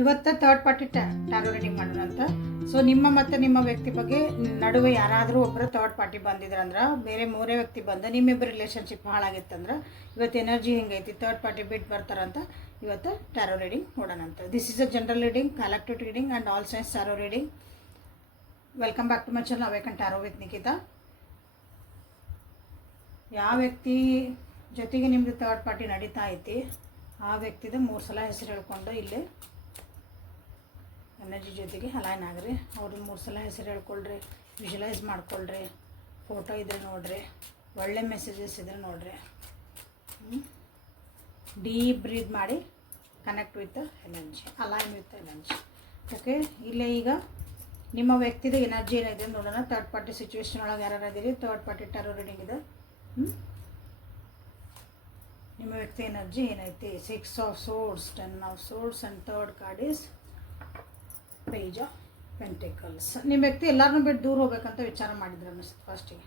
ಇವತ್ತು third party tarot reading ಮಾಡೋಣ ಅಂತ. ಸೊ ನಿಮ್ಮ ಮತ್ತು ನಿಮ್ಮ ವ್ಯಕ್ತಿ ಬಗ್ಗೆ ನಡುವೆ ಯಾರಾದರೂ ಒಬ್ಬರು ಥರ್ಡ್ ಪಾರ್ಟಿ ಬಂದಿದ್ರಂದ್ರೆ, ಬೇರೆ ಮೂರೇ ವ್ಯಕ್ತಿ ಬಂದು ನಿಮ್ಮಿಬ್ಬರು ರಿಲೇಷನ್ಶಿಪ್ ಹಾಳಾಗಿತ್ತಂದ್ರೆ ಇವತ್ತು ಎನರ್ಜಿ ಹೆಂಗೈತಿ, ಥರ್ಡ್ ಪಾರ್ಟಿ ಬಿಟ್ಟು ಬರ್ತಾರಂತ ಇವತ್ತು ಟ್ಯಾರೋ ರೀಡಿಂಗ್ ನೋಡೋಣ ಅಂತ. This is a general reading, collective reading and all signs tarot reading. Welcome back to my channel awaken tarot with Nikita. ಯಾವ ವ್ಯಕ್ತಿ ಜೊತೆಗೆ ನಿಮ್ಮದು ಥರ್ಡ್ ಪಾರ್ಟಿ ನಡೀತಾ ಐತಿ ಆ ವ್ಯಕ್ತಿದು 3 ಸಲ ಹೆಸರು ಹೇಳ್ಕೊಂಡು ಇಲ್ಲಿ ಎನರ್ಜಿ ಜೊತೆಗೆ ಅಲೈನ್ ಆಗ್ರಿ. ಅವ್ರಿಗೆ 3 ಸಲ ಹೆಸರು ಹೇಳ್ಕೊಳ್ರಿ, ವಿಜುವಲೈಸ್ ಮಾಡ್ಕೊಳ್ರಿ, ಫೋಟೋ ಇದ್ರೆ ನೋಡ್ರಿ, ಒಳ್ಳೆ ಮೆಸೇಜಸ್ ಇದ್ರೆ ನೋಡ್ರಿ. ಡೀಪ್ ಬ್ರೀತ್ ಮಾಡಿ connect with energy, align with energy. Okay, ಇಲ್ಲೇ ಈಗ ನಿಮ್ಮ ವ್ಯಕ್ತಿದ ಎನರ್ಜಿ ಏನಿದೆ ನೋಡೋಣ. ಥರ್ಡ್ ಪಾರ್ಟಿ ಸಿಚುವೇಶನ್ ಒಳಗೆ ಯಾರು ಇದ್ದೀರಿ, ಥರ್ಡ್ ಪಾರ್ಟಿ ಟ್ಯಾರೋ ರೀಡಿಂಗ್ ಇದೆ. ನಿಮ್ಮ ವ್ಯಕ್ತಿ ಎನರ್ಜಿ ಏನೈತಿ? 6 of swords, 10 of swords and third card is page of pentacles. ನಿಮ್ಮ ವ್ಯಕ್ತಿ ಎಲ್ಲರನ್ನೂ ಬಿಟ್ಟು ದೂರ ಹೋಗ್ಬೇಕಂತ ವಿಚಾರ ಮಾಡಿದ್ರು ಅನ್ನಿಸ್ತು ಫಸ್ಟಿಗೆ.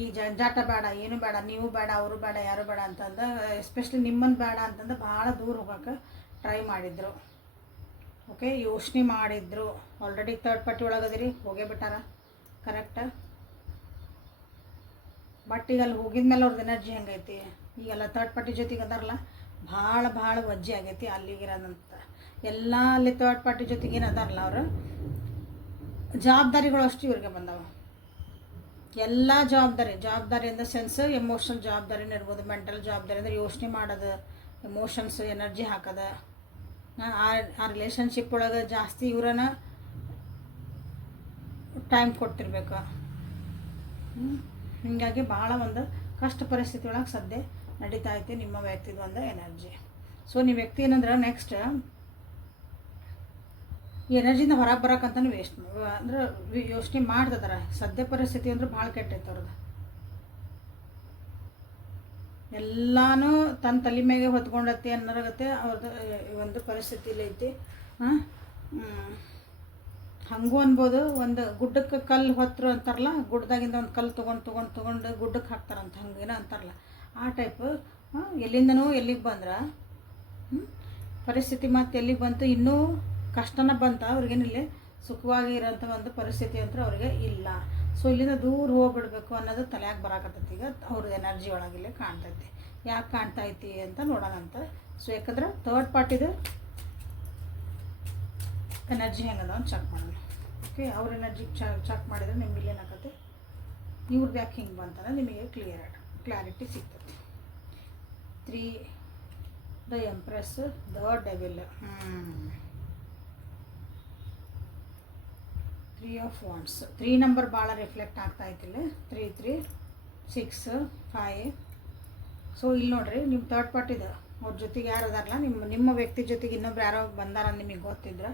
ಈ ಜಂಜಾಟ ಬೇಡ, ಏನು ಬೇಡ, ನೀವು ಬೇಡ, ಅವರು ಬೇಡ, ಯಾರು ಬೇಡ ಅಂತಂದು, ಎಸ್ಪೆಷಲಿ ನಿಮ್ಮನ್ನು ಬೇಡ ಅಂತಂದು ಭಾಳ ದೂರ ಹೋಗೋಕೆ ಟ್ರೈ ಮಾಡಿದರು. ಓಕೆ, ಯೋಚನೆ ಮಾಡಿದ್ರು. ಆಲ್ರೆಡಿ ಥರ್ಡ್ ಪಾರ್ಟಿ ಒಳಗದಿರಿ, ಹೋಗೇ ಬಿಟ್ಟಾರ, ಕರೆಕ್ಟಾ? ಬಟ್ ಈಗ ಅಲ್ಲಿ ಹೋಗಿದ ಮೇಲೆ ಅವ್ರದ್ದು ಎನರ್ಜಿ ಹೆಂಗೈತಿ, ಈಗೆಲ್ಲ ಥರ್ಡ್ ಪಾರ್ಟಿ ಜೊತೆಗೆ ಅದಾರಲ್ಲ, ಭಾಳ ವಜ್ಜೆ ಆಗೈತಿ ಅಲ್ಲಿಗಿರೋದಂತ. ಎಲ್ಲ ಅಲ್ಲಿ ಥರ್ಡ್ ಪಾರ್ಟಿ ಜೊತೆಗೆ ಏನು ಅದಾರಲ್ಲ ಅವರು ಜವಾಬ್ದಾರಿಗಳು ಅಷ್ಟು ಇವ್ರಿಗೆ ಬಂದವ. ಎಲ್ಲ ಜವಾಬ್ದಾರಿ ಇನ್ ದ ಸೆನ್ಸ್ ಎಮೋಷನಲ್ ಜವಾಬ್ದಾರಿನೂ ಇರ್ಬೋದು, ಮೆಂಟಲ್ ಜವಾಬ್ದಾರಿ ಅಂದರೆ ಯೋಚನೆ ಮಾಡೋದು, ಎಮೋಷನ್ಸ್ ಎನರ್ಜಿ ಹಾಕೋದು. ಆ ರಿಲೇಷನ್ಶಿಪ್ ಒಳಗೆ ಜಾಸ್ತಿ ಇವ್ರನ್ನ ಟೈಮ್ ಕೊಡ್ತಿರ್ಬೇಕು. ಹೀಗಾಗಿ ಭಾಳ ಒಂದು ಕಷ್ಟ ಪರಿಸ್ಥಿತಿ ಒಳಗೆ ಸದ್ಯ ನಡೀತಾ ಐತೆ ನಿಮ್ಮ ವ್ಯಕ್ತಿದು ಒಂದು ಎನರ್ಜಿ. ಸೊ ನಿಮ್ಮ ವ್ಯಕ್ತಿ ಏನಂದ್ರೆ ನೆಕ್ಸ್ಟ್ ಈ ಎನರ್ಜಿಯಿಂದ ಹೊರಗೆ ಬರೋಕ್ಕಂತಲೂ ಅಂದ್ರೆ ಯೋಚನೆ ಮಾಡ್ತಿದಾರೆ. ಸದ್ಯ ಪರಿಸ್ಥಿತಿ ಅಂದ್ರೆ ಭಾಳ ಕೆಟ್ಟೈತೆ ಅವ್ರದ್ದು. ಎಲ್ಲನೂ ತನ್ನ ತಲೆ ಮೇಲೆ ಹೊತ್ಕೊಂಡೈತಿ ಅನ್ನೋರಾಗತ್ತೆ ಅವ್ರದ್ದು ಒಂದು ಪರಿಸ್ಥಿತಿಲಿ ಐತಿ. ಹಂಗೂ ಅನ್ಬೋದು. ಒಂದು ಗುಡ್ಡಕ್ಕೆ ಕಲ್ಲು ಹೊತ್ತರು ಅಂತಾರಲ್ಲ, ಗುಡ್ಡದಾಗಿಂದ ಒಂದು ಕಲ್ಲು ತೊಗೊಂಡು ಗುಡ್ಡಕ್ಕೆ ಹಾಕ್ತಾರಂತ, ಹಂಗೇನೋ ಅಂತಾರಲ್ಲ, ಆ ಟೈಪು. ಎಲ್ಲಿಂದನೂ ಎಲ್ಲಿಗೆ ಬಂದ್ರೆ ಪರಿಸ್ಥಿತಿ ಮತ್ತು ಎಲ್ಲಿಗೆ ಬಂತು, ಇನ್ನೂ ಕಷ್ಟನ ಬಂತ, ಅವ್ರಿಗೇನಿಲ್ಲ ಸುಖವಾಗಿ ಇರೋಂಥ ಒಂದು ಪರಿಸ್ಥಿತಿ ಅಂತ ಅವ್ರಿಗೆ ಇಲ್ಲ. ಸೊ ಇಲ್ಲಿಂದ ದೂರ ಹೋಗ್ಬಿಡ್ಬೇಕು ಅನ್ನೋದು ತಲೆಯಾಗಿ ಬರಾಕತ್ತೈತಿ. ಈಗ ಅವ್ರದ್ದು ಎನರ್ಜಿ ಒಳಗಿಲ್ಲೇ ಕಾಣ್ತೈತಿ. ಯಾಕೆ ಕಾಣ್ತೈತಿ ಅಂತ ನೋಡೋಣ ಅಂತ. ಸೊ ಯಾಕಂದ್ರೆ ಥರ್ಡ್ ಪಾರ್ಟಿದು ಎನರ್ಜಿ ಹೆಂಗದ ಅಂತ ಚೆಕ್ ಮಾಡೋಣ. ಓಕೆ, ಅವ್ರ ಎನರ್ಜಿ ಚೆಕ್ ಮಾಡಿದರೆ ನಿಮ್ಗೆ ಇಲ್ಲೇನಾಗತ್ತೆ, ಇವ್ರದ್ದು ಯಾಕೆ ಹಿಂಗೆ ಬಂತಂದ್ರೆ ನಿಮಗೆ ಕ್ಲಾರಿಟಿ ಸಿಗ್ತದೆ. 3 the empress, the devil, 3 of wands. 3 number ಭಾಳ ರಿಫ್ಲೆಕ್ಟ್ ಆಗ್ತಾ ಐತಿಲ್ಲ. 3 3 6 5. ಸೊ ಇಲ್ಲಿ ನೋಡ್ರಿ, ನಿಮ್ಮ ಥರ್ಡ್ ಪಾರ್ಟಿದು ಅವ್ರ ಜೊತೆಗೆ ಯಾರು ಅದಾರಲ್ಲ, ನಿಮ್ಮ ವ್ಯಕ್ತಿ ಜೊತೆಗೆ ಇನ್ನೊಬ್ರು ಯಾರೋ ಬಂದಾರ ನಿಮಗೆ ಗೊತ್ತಿದ್ರೆ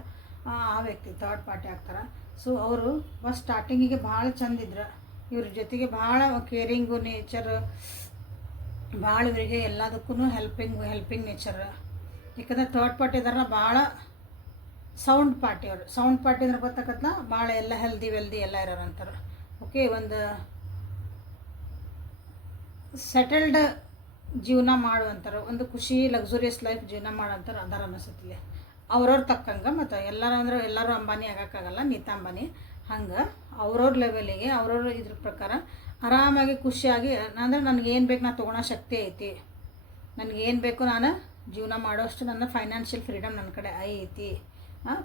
ಆ ವ್ಯಕ್ತಿ ಥರ್ಡ್ ಪಾರ್ಟಿ ಆಗ್ತಾರೆ. ಸೊ ಅವರು ಫಸ್ಟ್ ಸ್ಟಾರ್ಟಿಂಗಿಗೆ ಭಾಳ ಚಂದಿದ್ರು, ಇವ್ರ ಜೊತೆಗೆ ಭಾಳ ಕೇರಿಂಗು ನೇಚರ್, ಭಾಳ ಇವರಿಗೆ ಎಲ್ಲದಕ್ಕೂ ಹೆಲ್ಪಿಂಗ್ ನೇಚರ್. ಯಾಕಂದ್ರೆ ಥರ್ಡ್ ಪಾರ್ಟಿ ಇದಾರ ಭಾಳ ಸೌಂಡ್ ಪಾರ್ಟಿ. ಅವರು ಸೌಂಡ್ ಪಾರ್ಟಿ ಅಂದ್ರೆ ಗೊತ್ತಾಗತ್ತಲ್ಲ, ಭಾಳ ಎಲ್ಲ ಹೆಲ್ದಿ ಎಲ್ಲ ಇರೋರು ಅಂತಾರೆ. ಓಕೆ, ಒಂದು ಸೆಟಲ್ಡ್ ಜೀವನ ಮಾಡುವಂತಾರೆ, ಒಂದು ಖುಷಿ ಲಕ್ಸುರಿಯಸ್ ಲೈಫ್ ಜೀವನ ಮಾಡೋಂತಾರೆ ಅದಾರ ಅನ್ನಿಸುತ್ತಿಲ್ಲ. ಅವ್ರವ್ರು ತಕ್ಕಂಗೆ. ಮತ್ತು ಎಲ್ಲರೂ ಅಂದ್ರೆ ಎಲ್ಲರೂ ಅಂಬಾನಿ ಆಗೋಕ್ಕಾಗಲ್ಲ, ನೀತಾ ಅಂಬಾನಿ. ಹಂಗೆ ಅವ್ರವ್ರ ಲೆವೆಲಿಗೆ ಅವ್ರವ್ರ ಇದ್ರ ಪ್ರಕಾರ ಆರಾಮಾಗಿ ಖುಷಿಯಾಗಿ, ಅಂದರೆ ನನಗೇನು ಬೇಕು ನಾನು ತೊಗೊಳೋ ಶಕ್ತಿ ಐತಿ, ನನಗೇನು ಬೇಕು ನಾನು ಜೀವನ ಮಾಡೋಷ್ಟು ನನ್ನ ಫೈನಾನ್ಷಿಯಲ್ ಫ್ರೀಡಮ್ ನನ್ನ ಕಡೆ ಐತಿ,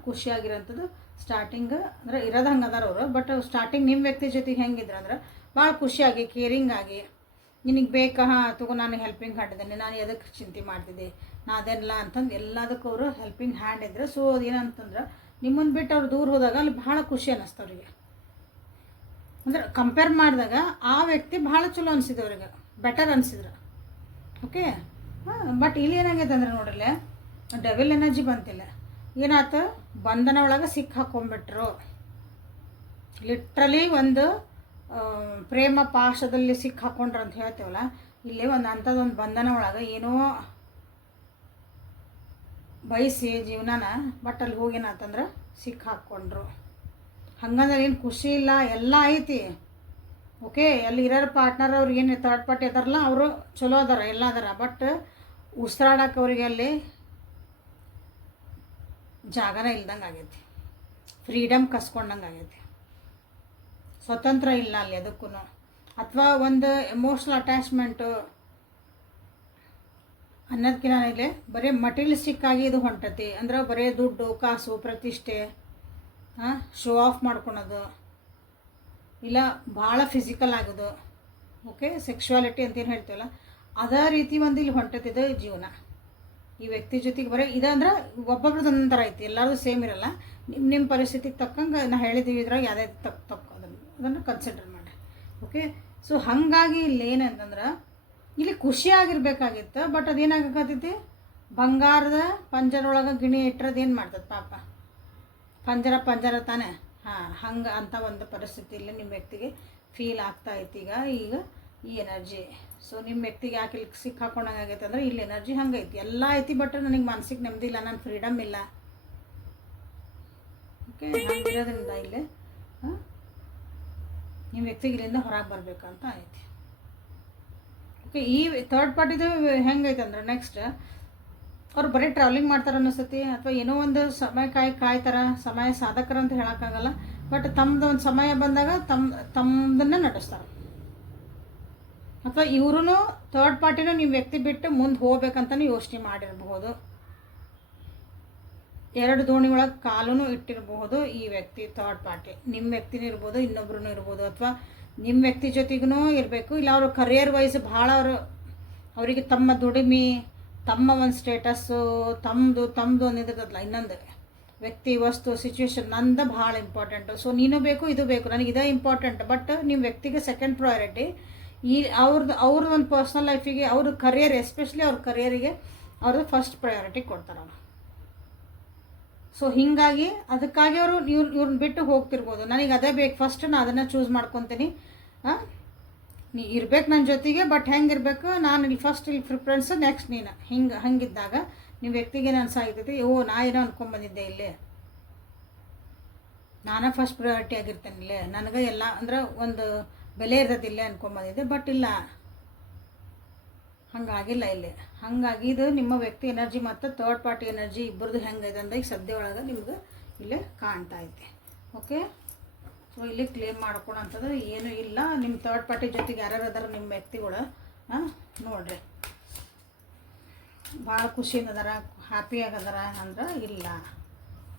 ಖುಷಿಯಾಗಿರೋಂಥದ್ದು ಸ್ಟಾರ್ಟಿಂಗ್ ಅಂದರೆ ಇರೋದು ಹಂಗೆ ಅದಾರ ಅವರು. ಬಟ್ ಸ್ಟಾರ್ಟಿಂಗ್ ನಿಮ್ಮ ವ್ಯಕ್ತಿ ಜೊತೆಗೆ ಹೆಂಗಿದ್ರು ಅಂದ್ರೆ ಭಾಳ ಖುಷಿಯಾಗಿ ಕೇರಿಂಗ್ ಆಗಿ, ನಿನಗೆ ಬೇಕಾ ತಗೋ ನಾನು ಹೆಲ್ಪಿಂಗ್ ಹ್ಯಾಂಡ್ ಇದ್ದೇನೆ, ನಾನು ಎದಕ್ಕೆ ಚಿಂತೆ ಮಾಡ್ತಿದ್ದೆ ನಾ ಅದೆಲ್ಲ ಅಂತಂದು ಎಲ್ಲದಕ್ಕೂ ಅವರು ಹೆಲ್ಪಿಂಗ್ ಹ್ಯಾಂಡ್ ಇದ್ರೆ. ಸೊ ಅದೇನಂತಂದ್ರೆ ನಿಮ್ಮನ್ನು ಬಿಟ್ಟು ಅವ್ರು ದೂರ ಹೋದಾಗ ಅಲ್ಲಿ ಭಾಳ ಖುಷಿ ಅನ್ನಿಸ್ತು ಅವರಿಗೆ. ಅಂದ್ರೆ ಕಂಪೇರ್ ಮಾಡಿದಾಗ ಆ ವ್ಯಕ್ತಿ ಭಾಳ ಚಲೋ ಅನಿಸಿದೆ ಅವ್ರಿಗೆ, ಬೆಟರ್ ಅನಿಸಿದ್ರು. ಓಕೆ, ಬಟ್ ಇಲ್ಲಿ ಏನಾಗೈತೆ ಅಂದ್ರೆ ನೋಡ್ರಲ್ಲೇ ಡೆವಿಲ್ ಎನರ್ಜಿ ಬಂತಿಲ್ಲ. ಏನಾಯ್ತು, ಬಂಧನ ಒಳಗೆ ಸಿಕ್ಕಿ ಹಾಕೊಂಡ್ಬಿಟ್ರು. ಲಿಟ್ರಲಿ ಒಂದು ಪ್ರೇಮ ಪಾಶದಲ್ಲಿ ಸಿಕ್ಕಿ ಹಾಕೊಂಡ್ರು ಅಂತ ಹೇಳ್ತೇವಲ್ಲ, ಇಲ್ಲಿ ಒಂದು ಅಂಥದ್ದೊಂದು ಬಂಧನ ಒಳಗೆ ಏನೋ ಬಯಸಿ ಜೀವನನ, ಬಟ್ ಅಲ್ಲಿ ಹೋಗೇನಾತಂದ್ರೆ ಸಿಕ್ಕಿ ಹಾಕ್ಕೊಂಡ್ರು. ಹಂಗಂದ್ರೆ ಏನು ಖುಷಿ ಇಲ್ಲ, ಎಲ್ಲ ಐತಿ. ಓಕೆ, ಅಲ್ಲಿ ಇರೋರು ಪಾರ್ಟ್ನರ್ ಅವ್ರು ಏನು ಥರ್ಡ್ ಪಾರ್ಟಿ ಅದಾರಲ್ಲ, ಅವರು ಚಲೋ ಅದಾರ, ಎಲ್ಲ ಅದಾರ. ಬಟ್ ಉಸಿರಾಡಕ್ಕೆ ಅವರಿಗೆ ಅಲ್ಲಿ ಜಾಗನ ಇಲ್ದಂಗೆ ಆಗೈತಿ, ಫ್ರೀಡಮ್ ಕಸ್ಕೊಂಡಂಗೆ ಆಗೈತಿ, ಸ್ವತಂತ್ರ ಇಲ್ಲ ಅಲ್ಲಿ ಅದಕ್ಕೂ. ಅಥವಾ ಒಂದು ಎಮೋಷ್ನಲ್ ಅಟ್ಯಾಚ್ಮೆಂಟು ಅನ್ನೋದಕ್ಕಿಂತ ಇಲ್ಲಿ ಬರೀ ಮಟೀರಿಯಲಿಸ್ಟಿಕ್ ಆಗಿ ಇದು ಹೊಂಟತಿ. ಅಂದ್ರೆ ಬರೀ ದುಡ್ಡು ಕಾಸು ಪ್ರತಿಷ್ಠೆ, ಶೋ ಆಫ್ ಮಾಡ್ಕೊಳೋದು, ಇಲ್ಲ ಭಾಳ ಫಿಸಿಕಲ್ ಆಗೋದು, ಓಕೆ, ಸೆಕ್ಶುವಾಲಿಟಿ ಅಂತೇನು ಹೇಳ್ತೀವಲ್ಲ ಅದೇ ರೀತಿ ಒಂದು ಇಲ್ಲಿ ಹೊಂಟತಿದೆ ಜೀವನ. ಈ ವ್ಯಕ್ತಿ ಜೊತೆಗೆ ಬರೀ ಇದಂದ್ರೆ ಒಬ್ಬೊಬ್ರದ್ದು ಒಂದೊಂಥರ ಐತಿ, ಎಲ್ಲರದು ಸೇಮ್ ಇರಲ್ಲ. ನಿಮ್ಮ ಪರಿಸ್ಥಿತಿಗೆ ತಕ್ಕಂಗೆ ನಾ ಹೇಳಿದ್ದೀವಿ ಇದ್ರಾಗ ಯಾವುದೇ ತಪ್ಪು ಅದನ್ನು ಕನ್ಸಿಡರ್ ಮಾಡಿ, ಓಕೆ. ಸೊ ಹಾಗಾಗಿ ಇಲ್ಲಿ ಏನಂತಂದ್ರೆ ಇಲ್ಲಿ ಖುಷಿಯಾಗಿರ್ಬೇಕಾಗಿತ್ತು, ಬಟ್ ಅದೇನಾಗತ್ತೈತಿ, ಬಂಗಾರದ ಪಂಜರೊಳಗೆ ಗಿಣಿ ಇಟ್ಟರದು ಏನು ಮಾಡ್ತದೆ ಪಾಪ, ಪಂಜರ ತಾನೇ. ಹಂಗೆ ಅಂಥ ಒಂದು ಪರಿಸ್ಥಿತಿಯಲ್ಲಿ ನಿಮ್ಮ ವ್ಯಕ್ತಿಗೆ ಫೀಲ್ ಆಗ್ತಾ ಐತಿ ಈಗ ಈ ಎನರ್ಜಿ. ಸೊ ನಿಮ್ಮ ವ್ಯಕ್ತಿಗೆ ಯಾಕೆ ಇಲ್ಲಿ ಸಿಕ್ಕಾಕೊಂಡಂಗೆ ಆಗೈತೆ ಅಂದ್ರೆ ಇಲ್ಲಿ ಎನರ್ಜಿ ಹಂಗೆ ಐತಿ, ಎಲ್ಲ ಐತಿ, ಬಟ್ ನನಗೆ ಮಾನಸಿಕ ನೆಮ್ಮದಿ ಇಲ್ಲ, ನನ್ನ ಫ್ರೀಡಮ್ ಇಲ್ಲ, ಓಕೆ. ಇರೋದ್ರಿಂದ ಇಲ್ಲಿ ನಿಮ್ಮ ವ್ಯಕ್ತಿಗೆ ಇಲ್ಲಿಂದ ಹೊರಗೆ ಬರಬೇಕಂತ ಐತಿ, ಓಕೆ. ಈ ಥರ್ಡ್ ಪಾರ್ಟಿದು ಹೆಂಗೈತೆ ಅಂದ್ರೆ ನೆಕ್ಸ್ಟ್ ಅವ್ರು ಬರೀ ಟ್ರಾವೆಲಿಂಗ್ ಮಾಡ್ತಾರೆ ಅನ್ನಿಸ್ತತಿ, ಅಥವಾ ಏನೋ ಒಂದು ಸಮಯ ಕಾಯ್ತಾರೆ, ಸಮಯ ಸಾಧಕರು ಅಂತ ಹೇಳೋಕ್ಕಾಗಲ್ಲ, ಬಟ್ ತಮ್ಮದು ಒಂದು ಸಮಯ ಬಂದಾಗ ತಮ್ಮದನ್ನೇ ನಟಿಸ್ತಾರೆ. ಅಥವಾ ಇವ್ರೂ ಥರ್ಡ್ ಪಾರ್ಟಿನೂ ನಿಮ್ಮ ವ್ಯಕ್ತಿ ಬಿಟ್ಟು ಮುಂದೆ ಹೋಗ್ಬೇಕಂತಲೂ ಯೋಚನೆ ಮಾಡಿರಬಹುದು, ಎರಡು ದೋಣಿ ಒಳಗೆ ಕಾಲೂ ಇಟ್ಟಿರಬಹುದು ಈ ವ್ಯಕ್ತಿ. ಥರ್ಡ್ ಪಾರ್ಟಿ ನಿಮ್ಮ ವ್ಯಕ್ತಿನೂ ಇರ್ಬೋದು, ಇನ್ನೊಬ್ರು ಇರ್ಬೋದು, ಅಥವಾ ನಿಮ್ಮ ವ್ಯಕ್ತಿ ಜೊತೆಗೂ ಇರಬೇಕು, ಇಲ್ಲ ಅವರು ಕರಿಯರ್ ವೈಸ್ ಭಾಳ ಅವರಿಗೆ ತಮ್ಮ ದುಡಿಮೆ, ತಮ್ಮ ಒಂದು ಸ್ಟೇಟಸ್ಸು, ತಮ್ಮದು ಒಂದಿರ್ತದಲ್ಲ, ಇನ್ನೊಂದು ವ್ಯಕ್ತಿ, ವಸ್ತು, ಸಿಚುವೇಶನ್ ನಂದು ಭಾಳ ಇಂಪಾರ್ಟೆಂಟು. ಸೊ ನೀನು ಬೇಕು, ಇದು ಬೇಕು, ನನಗೆ ಇದೇ ಇಂಪಾರ್ಟೆಂಟ್, ಬಟ್ ನಿಮ್ಮ ವ್ಯಕ್ತಿಗೆ ಸೆಕೆಂಡ್ ಪ್ರಯಾರಿಟಿ. ಈ ಅವ್ರದ್ದು ಒಂದು ಪರ್ಸ್ನಲ್ ಲೈಫಿಗೆ, ಅವ್ರ ಕರಿಯರ್, ಎಸ್ಪೆಷಲಿ ಅವ್ರ ಕರಿಯರಿಗೆ ಅವ್ರದ್ದು ಫಸ್ಟ್ ಪ್ರಯಾರಿಟಿ ಕೊಡ್ತಾರೆ ಅವರು. ಸೊ ಹೀಗಾಗಿ ಅದಕ್ಕಾಗಿ ಅವರು ಇವ್ರನ್ನ ಬಿಟ್ಟು ಹೋಗ್ತಿರ್ಬೋದು, ನನಗೆ ಅದೇ ಬೇಕು ಫಸ್ಟ್, ನಾನು ಅದನ್ನು ಚೂಸ್ ಮಾಡ್ಕೊತೀನಿ, ನೀ ಇರ್ಬೇಕು ನನ್ನ ಜೊತೆಗೆ, ಬಟ್ ಹೆಂಗಿರ್ಬೇಕು, ನಾನು ಇಲ್ಲಿ ಫಸ್ಟ್ ಇಲ್ಲಿ ಪ್ರಿಫರೆನ್ಸ್, ನೆಕ್ಸ್ಟ್ ನೀನು, ಹಂಗಿದ್ದಾಗ ನಿಮ್ಮ ವ್ಯಕ್ತಿಗೆ ನಾನು ಸಾಯ್ತೈತಿ, ನಾ ಏನೋ ಅನ್ಕೊಂಬಂದಿದ್ದೆ ಇಲ್ಲಿ, ನಾನೇ ಫಸ್ಟ್ ಪ್ರಯಾರಿಟಿ ಆಗಿರ್ತೇನೆ ಇಲ್ಲೇ, ನನಗೆ ಎಲ್ಲ ಅಂದ್ರೆ ಒಂದು ಬೆಲೆ ಇರ್ತೈತಿ ಇಲ್ಲೇ ಅನ್ಕೊಂಬಂದಿದ್ದೆ, ಬಟ್ ಇಲ್ಲ, ಹಂಗಾಗಿಲ್ಲ ಇಲ್ಲಿ. ಹಾಗಾಗಿ ಇದು ನಿಮ್ಮ ವ್ಯಕ್ತಿ ಎನರ್ಜಿ ಮತ್ತು ಥರ್ಡ್ ಪಾರ್ಟಿ ಎನರ್ಜಿ ಇಬ್ಬರದು ಹೆಂಗೈತೆ ಅಂದ್ರೆ ಈಗ ಸದ್ಯ ಒಳಗೆ ನಿಮ್ಗೆ ಇಲ್ಲೇ ಕಾಣ್ತಾ ಐತೆ, ಓಕೆ. ಸೊ ಇಲ್ಲಿ ಕ್ಲೇಮ್ ಮಾಡ್ಕೊಳಂಥದ್ದು ಏನೂ ಇಲ್ಲ. ನಿಮ್ಮ ಥರ್ಡ್ ಪಾರ್ಟಿ ಜೊತೆಗೆ ಯಾರ್ಯಾರು ಅದಾರ ನಿಮ್ಮ ವ್ಯಕ್ತಿಗಳು ನೋಡ್ರಿ, ಭಾಳ ಖುಷಿಯಿಂದ ಅದಾರ, ಹ್ಯಾಪಿಯಾಗದಾರ ಅಂದ್ರೆ ಇಲ್ಲ,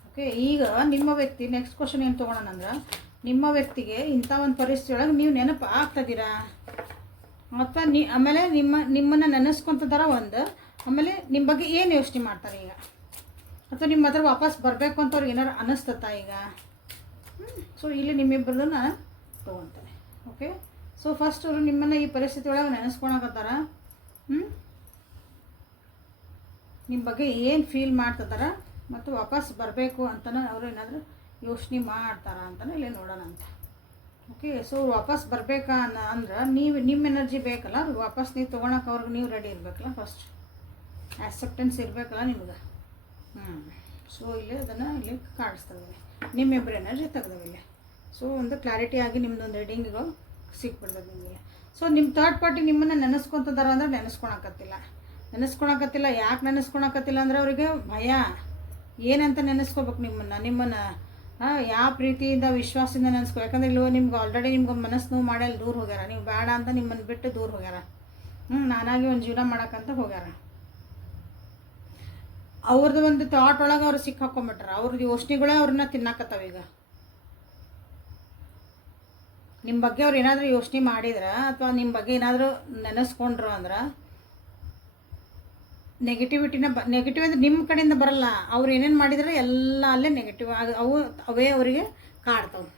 ಓಕೆ. ಈಗ ನಿಮ್ಮ ವ್ಯಕ್ತಿ ನೆಕ್ಸ್ಟ್ ಕ್ವಶನ್ ಏನು ತೊಗೊಳೋಣ ಅಂದ್ರೆ, ನಿಮ್ಮ ವ್ಯಕ್ತಿಗೆ ಇಂಥ ಒಂದು ಪರಿಸ್ಥಿತಿ ಒಳಗೆ ನೀವು ನೆನಪು ಆಗ್ತದೀರಾ, ಅಥವಾ ಆಮೇಲೆ ನಿಮ್ಮನ್ನು ನೆನೆಸ್ಕೊತಿದಾರ ಒಂದು, ಆಮೇಲೆ ನಿಮ್ಮ ಬಗ್ಗೆ ಏನು ಯೋಚನೆ ಮಾಡ್ತಾರೆ ಈಗ, ಅಥವಾ ನಿಮ್ಮ ಹತ್ರ ವಾಪಸ್ ಬರಬೇಕು ಅಂತ ಅವ್ರಿಗೆ ಏನಾರು ಅನ್ನಿಸ್ತತ್ತ ಈಗ. ಸೊ ಇಲ್ಲಿ ನಿಮ್ಮಿಬ್ಬರನ್ನ ತೊಗೊತಾರೆ, ಓಕೆ. ಸೊ ಫಸ್ಟ್ ಅವರು ನಿಮ್ಮನ್ನು ಈ ಪರಿಸ್ಥಿತಿ ಒಳಗೆ ನೆನೆಸ್ಕೊಳಕತ್ತಾರ, ನಿಮ್ಮ ಬಗ್ಗೆ ಏನು ಫೀಲ್ ಮಾಡ್ತಿದಾರ, ಮತ್ತು ವಾಪಸ್ ಬರಬೇಕು ಅಂತಲೂ ಅವರು ಏನಾದರೂ ಯೋಚನೆ ಮಾಡ್ತಾರ ಅಂತಲೇ ಇಲ್ಲಿ ನೋಡೋಣ ಅಂತ, ಓಕೆ. ಸೊ ವಾಪಸ್ ಬರಬೇಕಾ ಅಂದ್ರೆ ನಿಮ್ಮ ಎನರ್ಜಿ ಬೇಕಲ್ಲ, ಅದು ವಾಪಸ್ ನೀವು ತೊಗೊಳಕ್ಕೆ ಅವ್ರಿಗೆ ನೀವು ರೆಡಿ ಇರಬೇಕಲ್ಲ, ಫಸ್ಟ್ ಆಕ್ಸೆಪ್ಟೆನ್ಸ್ ಇರಬೇಕಲ್ಲ ನಿಮ್ಗೆ. ಸೊ ಇಲ್ಲಿ ಅದನ್ನು ಇಲ್ಲಿ ಕಾಣಿಸ್ತದೆ, ನಿಮ್ಮಿಬ್ಬರು ಎನರ್ಜಿ ತೆಗೆದವಿಲ್ಲ. ಸೊ ಒಂದು ಕ್ಲಾರಿಟಿ ಆಗಿ ನಿಮ್ಮದೊಂದು ರೀಡಿಂಗಿಗೂ ಸಿಕ್ಬಿಡ್ತದೆ ನಿಮಗೆ. ಸೊ ನಿಮ್ಮ ಥರ್ಡ್ ಪಾರ್ಟಿ ನಿಮ್ಮನ್ನು ನೆನೆಸ್ಕೊತಿದಾರ ಅಂದ್ರೆ ನೆನೆಸ್ಕೊಳಕತ್ತಿಲ್ಲ. ಯಾಕೆ ನೆನೆಸ್ಕೊಳಕತ್ತಿಲ್ಲ ಅಂದ್ರೆ ಅವರಿಗೆ ಭಯ. ಏನಂತ ನೆನೆಸ್ಕೋಬೇಕು ನಿಮ್ಮನ್ನು ಯಾವ ಪ್ರೀತಿಯಿಂದ ವಿಶ್ವಾಸದಿಂದ ನೆನೆಸ್ಕೊ. ಯಾಕಂದ್ರೆ ಇಲ್ಲಿ ನಿಮ್ಗೆ ಆಲ್ರೆಡಿ ನಿಮ್ಗೆ ಮನಸ್ಸು ನೋವು ಮಾಡಿ ಅಲ್ಲಿ ದೂರ ಹೋಗ್ಯಾರ, ನೀವು ಬೇಡ ಅಂತ ನಿಮ್ಮನ್ನು ಬಿಟ್ಟು ದೂರ ಹೋಗ್ಯಾರ, ನಾನಾಗಿ ಒಂದು ಜೀವನ ಮಾಡೋಕ್ಕಂತ ಹೋಗ್ಯಾರ. ಅವ್ರದ್ದು ಒಂದು ಥಾಟ್ ಒಳಗೆ ಅವ್ರು ಸಿಕ್ಕಾಕೊಂಬಿಟ್ರ, ಅವ್ರದ್ದು ಯೋಚನೆಗಳೇ ಅವ್ರನ್ನ ತಿನ್ನಾಕತ್ತಾವ. ಈಗ ನಿಮ್ಮ ಬಗ್ಗೆ ಅವ್ರು ಏನಾದರೂ ಯೋಚನೆ ಮಾಡಿದ್ರೆ, ಅಥವಾ ನಿಮ್ಮ ಬಗ್ಗೆ ಏನಾದರೂ ನೆನೆಸ್ಕೊಂಡ್ರು ಅಂದ್ರೆ ನೆಗೆಟಿವ್ ಅಂದರೆ ನಿಮ್ಮ ಕಡೆಯಿಂದ ಬರಲ್ಲ, ಅವ್ರು ಏನೇನು ಮಾಡಿದ್ರೆ ಎಲ್ಲ ಅಲ್ಲೇ ನೆಗೆಟಿವ್ ಅವೇ ಅವರಿಗೆ ಕಾಡ್ತಾವೆ.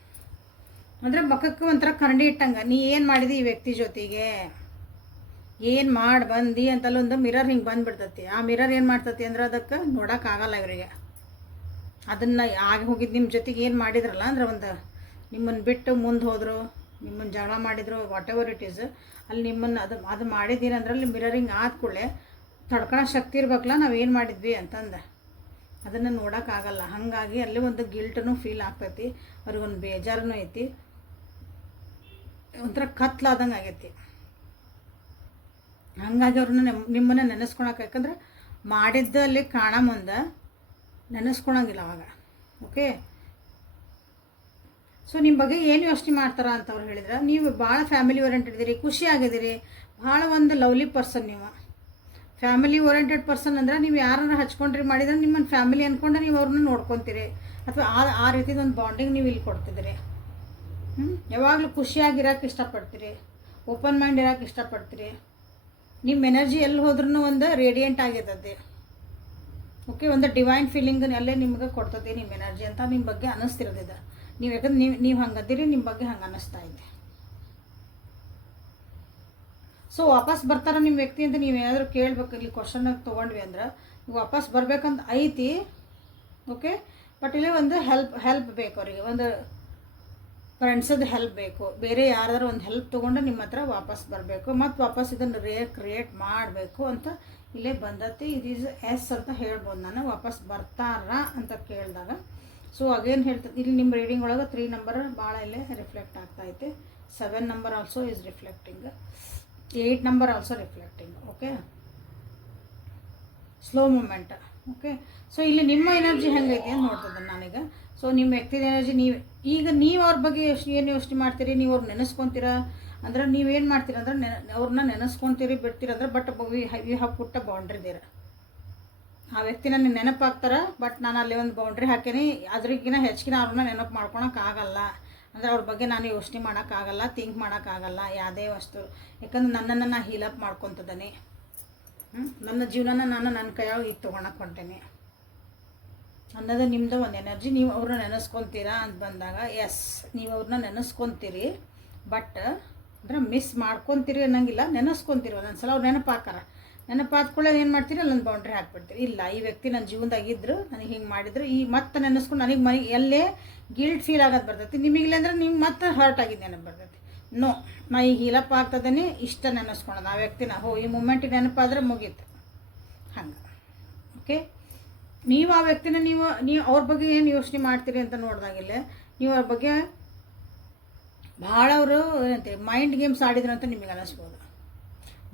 ಅಂದರೆ ಮಕ್ಕಕ್ಕೆ ಒಂಥರ ಕರಡಿ ಇಟ್ಟಂಗೆ, ನೀ ಏನು ಮಾಡಿದಿ ಈ ವ್ಯಕ್ತಿ ಜೊತೆಗೆ, ಏನು ಮಾಡಿ ಬಂದು ಅಂತಲ್ಲೊಂದು ಮಿರರ್ ಹಿಂಗೆ ಬಂದುಬಿಡ್ತತಿ. ಆ ಮಿರರ್ ಏನು ಮಾಡ್ತತಿ ಅಂದ್ರೆ ಅದಕ್ಕೆ ನೋಡೋಕ್ಕಾಗಲ್ಲ ಇವರಿಗೆ. ಅದನ್ನು ಆಗಿ ಹೋಗಿದ್ದು ನಿಮ್ಮ ಜೊತೆಗೆ ಏನು ಮಾಡಿದ್ರಲ್ಲ ಅಂದ್ರೆ, ಒಂದು ನಿಮ್ಮನ್ನು ಬಿಟ್ಟು ಮುಂದೆ ಹೋದರು, ನಿಮ್ಮನ್ನು ಜಗಳ ಮಾಡಿದ್ರು, ವಾಟ್ ಎವರ್ ಇಟ್ ಈಸ್, ಅಲ್ಲಿ ನಿಮ್ಮನ್ನು ಅದು ಮಾಡಿದ್ದೀರಂದ್ರೆ ಅಲ್ಲಿ ಮಿರರಿಂಗ್ ಆದ ಕೂಡಲೇ ತಡ್ಕೊಳ್ಳೋ ಶಕ್ತಿ ಇರ್ಬೇಕಲ್ಲ ನಾವೇನು ಮಾಡಿದ್ವಿ ಅಂತಂದು, ಅದನ್ನು ನೋಡೋಕ್ಕಾಗಲ್ಲ. ಹಾಗಾಗಿ ಅಲ್ಲಿ ಒಂದು ಗಿಲ್ಟೂ ಫೀಲ್ ಆಗ್ತೈತಿ, ಅವ್ರಿಗೊಂದು ಬೇಜಾರೂ ಐತಿ, ಒಂಥರ ಕತ್ಲಾದಂಗೆ ಆಗೈತಿ. ಹಾಗಾಗಿ ಅವ್ರನ್ನ ನಿಮ್ಮನ್ನು ನೆನೆಸ್ಕೊಳಕ್ಕೆ, ಯಾಕಂದ್ರೆ ಮಾಡಿದ್ದಲ್ಲಿ ಕಾಣ ಮುಂದೆ ನೆನೆಸ್ಕೊಳಂಗಿಲ್ಲ ಅವಾಗ. ಓಕೆ, ಸೊ ನಿಮ್ಮ ಬಗ್ಗೆ ಏನು ಯೋಚನೆ ಮಾಡ್ತಾರ ಅಂತ ಅವ್ರು ಹೇಳಿದ್ರೆ, ನೀವು ಭಾಳ ಫ್ಯಾಮಿಲಿ ಓರಿಯೆಂಟೆಡ್ ಇದ್ದೀರಿ, ಖುಷಿಯಾಗಿದ್ದೀರಿ, ಭಾಳ ಒಂದು ಲವ್ಲಿ ಪರ್ಸನ್. ನೀವು ಫ್ಯಾಮಿಲಿ ಓರಿಯೆಂಟೆಡ್ ಪರ್ಸನ್ ಅಂದ್ರೆ ನೀವು ಯಾರನ್ನ ಹಚ್ಕೊಂಡ್ರಿ ಮಾಡಿದ್ರೆ ನಿಮ್ಮನ್ನು ಫ್ಯಾಮಿಲಿ ಅಂದ್ಕೊಂಡು ನೀವು ಅವ್ರನ್ನ ನೋಡ್ಕೊತೀರಿ, ಅಥವಾ ಆ ರೀತಿದ ಒಂದು ಬಾಂಡಿಂಗ್ ನೀವು ಇಲ್ಲಿ ಕೊಡ್ತಿದ್ದೀರಿ. ಯಾವಾಗಲೂ ಖುಷಿಯಾಗಿರೋಕೆ ಇಷ್ಟಪಡ್ತೀರಿ, ಓಪನ್ ಮೈಂಡ್ ಇರೋಕೆ ಇಷ್ಟಪಡ್ತೀರಿ. ನಿಮ್ಮ ಎನರ್ಜಿ ಎಲ್ಲಿ ಹೋದ್ರೂ ಒಂದು ರೇಡಿಯಂಟ್ ಆಗಿರ್ತದೆ. ಓಕೆ, ಒಂದು ಡಿವೈನ್ ಫೀಲಿಂಗ್ ಅಲ್ಲೇ ನಿಮ್ಗೆ ಕೊಡ್ತದೆ ನಿಮ್ಮ ಎನರ್ಜಿ ಅಂತ ನಿಮ್ಮ ಬಗ್ಗೆ ಅನ್ನಿಸ್ತಿರೋದಿದೆ. ನೀವು ಯಾಕಂದ್ರೆ ನೀವು ಹಂಗದ್ದೀರಿ, ನಿಮ್ಮ ಬಗ್ಗೆ ಹಂಗೆ ಅನ್ನಿಸ್ತಾ ಇದೆ. ಸೊ ವಾಪಸ್ ಬರ್ತಾರ ನಿಮ್ಮ ವ್ಯಕ್ತಿ ಅಂತ ನೀವು ಏನಾದರೂ ಕೇಳಬೇಕು. ಇಲ್ಲಿ ಕ್ವಶನ್ ತೊಗೊಂಡ್ವಿ ಅಂದ್ರೆ ನೀವು ವಾಪಸ್ ಬರ್ಬೇಕಂತ ಐತಿ. ಓಕೆ, ಬಟ್ ಇಲ್ಲಿ ಒಂದು ಹೆಲ್ಪ್ ಬೇಕು ಅವರಿಗೆ, ಒಂದು ಫ್ರೆಂಡ್ಸದ್ದು ಹೆಲ್ಪ್ ಬೇಕು, ಬೇರೆ ಯಾರಾದ್ರೂ ಒಂದು ಹೆಲ್ಪ್ ತೊಗೊಂಡು ನಿಮ್ಮ ಹತ್ರ ವಾಪಸ್ ಬರಬೇಕು, ಮತ್ತು ವಾಪಸ್ ಇದನ್ನು ಕ್ರಿಯೇಟ್ ಮಾಡಬೇಕು ಅಂತ ಇಲ್ಲೇ ಬಂದತಿ. ಈಸ್ ಎಸ್ ಅಂತ ಹೇಳ್ಬೋದು ನಾನು. ವಾಪಸ್ ಬರ್ತಾರಾ ಅಂತ ಕೇಳಿದಾಗ ಸೊ ಅಗೇನ್ ಹೇಳ್ತದೆ ಇಲ್ಲಿ ನಿಮ್ಮ ರೀಡಿಂಗ್ ಒಳಗೆ 3 ನಂಬರ್ ಭಾಳ ಇಲ್ಲೇ ರಿಫ್ಲೆಕ್ಟ್ ಆಗ್ತಾಯಿದೆ. 7 number also is reflecting, 8 number also reflecting. Okay, slow moment. Okay, so ಇಲ್ಲಿ ನಿಮ್ಮ ಎನರ್ಜಿ ಹೆಂಗೈತಿ ಅಂತ ನೋಡ್ತದೆ ನಾನೀಗ. ಸೊ ನಿಮ್ಮ ವ್ಯಕ್ತಿದ ಎನರ್ಜಿ ನೀವು ಅವ್ರ ಬಗ್ಗೆ ಏನು ಯೋಚನೆ ಮಾಡ್ತೀರಿ, ನೀವು ಅವ್ರು ನೆನೆಸ್ಕೊತೀರಾ ಅಂದ್ರೆ ನೀವೇನು ಮಾಡ್ತೀರ ಅಂದ್ರೆ ಅವ್ರನ್ನ ನೆನೆಸ್ಕೊತೀರಿ ಬಿಡ್ತೀರ ಅಂದ್ರೆ, ಬಟ್ ವಿ ಹ್ಯಾವ್ ಪುಟ್ಟ ಬೌಂಡ್ರಿ ದೇರ. ಆ ವ್ಯಕ್ತಿ ನನಗೆ ನೆನಪಾಗ್ತಾರೆ, ಬಟ್ ನಾನು ಅಲ್ಲಿ ಒಂದು ಬೌಂಡ್ರಿ ಹಾಕೀನಿ, ಅದ್ರಿಗಿನ ಹೆಚ್ಚಿನ ಅವ್ರನ್ನ ನೆನಪು ಮಾಡ್ಕೊಳಕ್ಕಾಗಲ್ಲ. ಅಂದರೆ ಅವ್ರ ಬಗ್ಗೆ ನಾನು ಯೋಚನೆ ಮಾಡೋಕ್ಕಾಗಲ್ಲ, ಥಿಂಕ್ ಮಾಡೋಕ್ಕಾಗಲ್ಲ ಯಾವುದೇ ವಸ್ತು. ಯಾಕಂದ್ರೆ ನನ್ನನ್ನು ನಾನು ಹೀಲಪ್ ಮಾಡ್ಕೊತದೇನೆ, ನನ್ನ ಜೀವನನ ನಾನು ನನ್ನ ಕೈಯಾಗ ಈಗ ತೊಗೊಳಕ್ಕೆ ಹೊಂಟೇನೆ ಅನ್ನೋದು ನಿಮ್ಮದು ಒಂದು ಎನರ್ಜಿ. ನೀವು ಅವ್ರನ್ನ ನೆನೆಸ್ಕೊತೀರಾ ಅಂತ ಬಂದಾಗ ಎಸ್, ನೀವು ಅವ್ರನ್ನ ನೆನೆಸ್ಕೊತೀರಿ, ಬಟ್ ಅಂದ್ರೆ ಮಿಸ್ ಮಾಡ್ಕೊತೀರಿ ಅನ್ನಂಗಿಲ್ಲ, ನೆನೆಸ್ಕೊತೀರಿ. ಒಂದೊಂದ್ಸಲ ಅವ್ರು ನೆನಪಾದ್ಕೊಳ್ಳೋದು ಏನು ಮಾಡ್ತೀರಿ, ಅಲ್ಲೊಂದು ಬೌಂಡ್ರಿ ಹಾಕ್ಬಿಡ್ತೀರಿ. ಇಲ್ಲ, ಈ ವ್ಯಕ್ತಿ ನನ್ನ ಜೀವನದಾಗಿದ್ದರು, ನನಗೆ ಹಿಂಗೆ ಮಾಡಿದ್ರು, ಈ ಮತ್ತೆ ನೆನೆಸ್ಕೊಂಡು ನನಗೆ ಎಲ್ಲೇ ಗಿಲ್ಟ್ ಫೀಲ್ ಆಗೋದು ಬರ್ತೈತಿ. ನಿಮಗಿಲ್ಲ ಅಂದ್ರೆ ನಿಮ್ಗೆ ಮತ್ತೆ ಹರ್ಟ್ ಆಗಿದ್ದು ನೆನಪು ಬರ್ತೈತಿ. ನೋ, ನಾ ಈಗ ಹೀಲಪ್ ಆಗ್ತದೇ ಇಷ್ಟ ನೆನೆಸ್ಕೊಳೋದು ಆ ವ್ಯಕ್ತಿನ. ಈ ಮೂಮೆಂಟಿಗೆ ನೆನಪಾದ್ರೆ ಮುಗೀತು ಹಂಗೆ. ಓಕೆ, ನೀವು ಆ ವ್ಯಕ್ತಿನ ನೀವು ಅವ್ರ ಬಗ್ಗೆ ಏನು ಯೋಚನೆ ಮಾಡ್ತೀರಿ ಅಂತ ನೋಡಿದಾಗಿಲ್ಲ, ನೀವು ಅವ್ರ ಬಗ್ಗೆ ಭಾಳ ಅವರು ಏನಂತೆ ಮೈಂಡ್ ಗೇಮ್ಸ್ ಆಡಿದ್ರು ಅಂತ ನಿಮಗೆ ಅನ್ನಿಸ್ಬೋದು.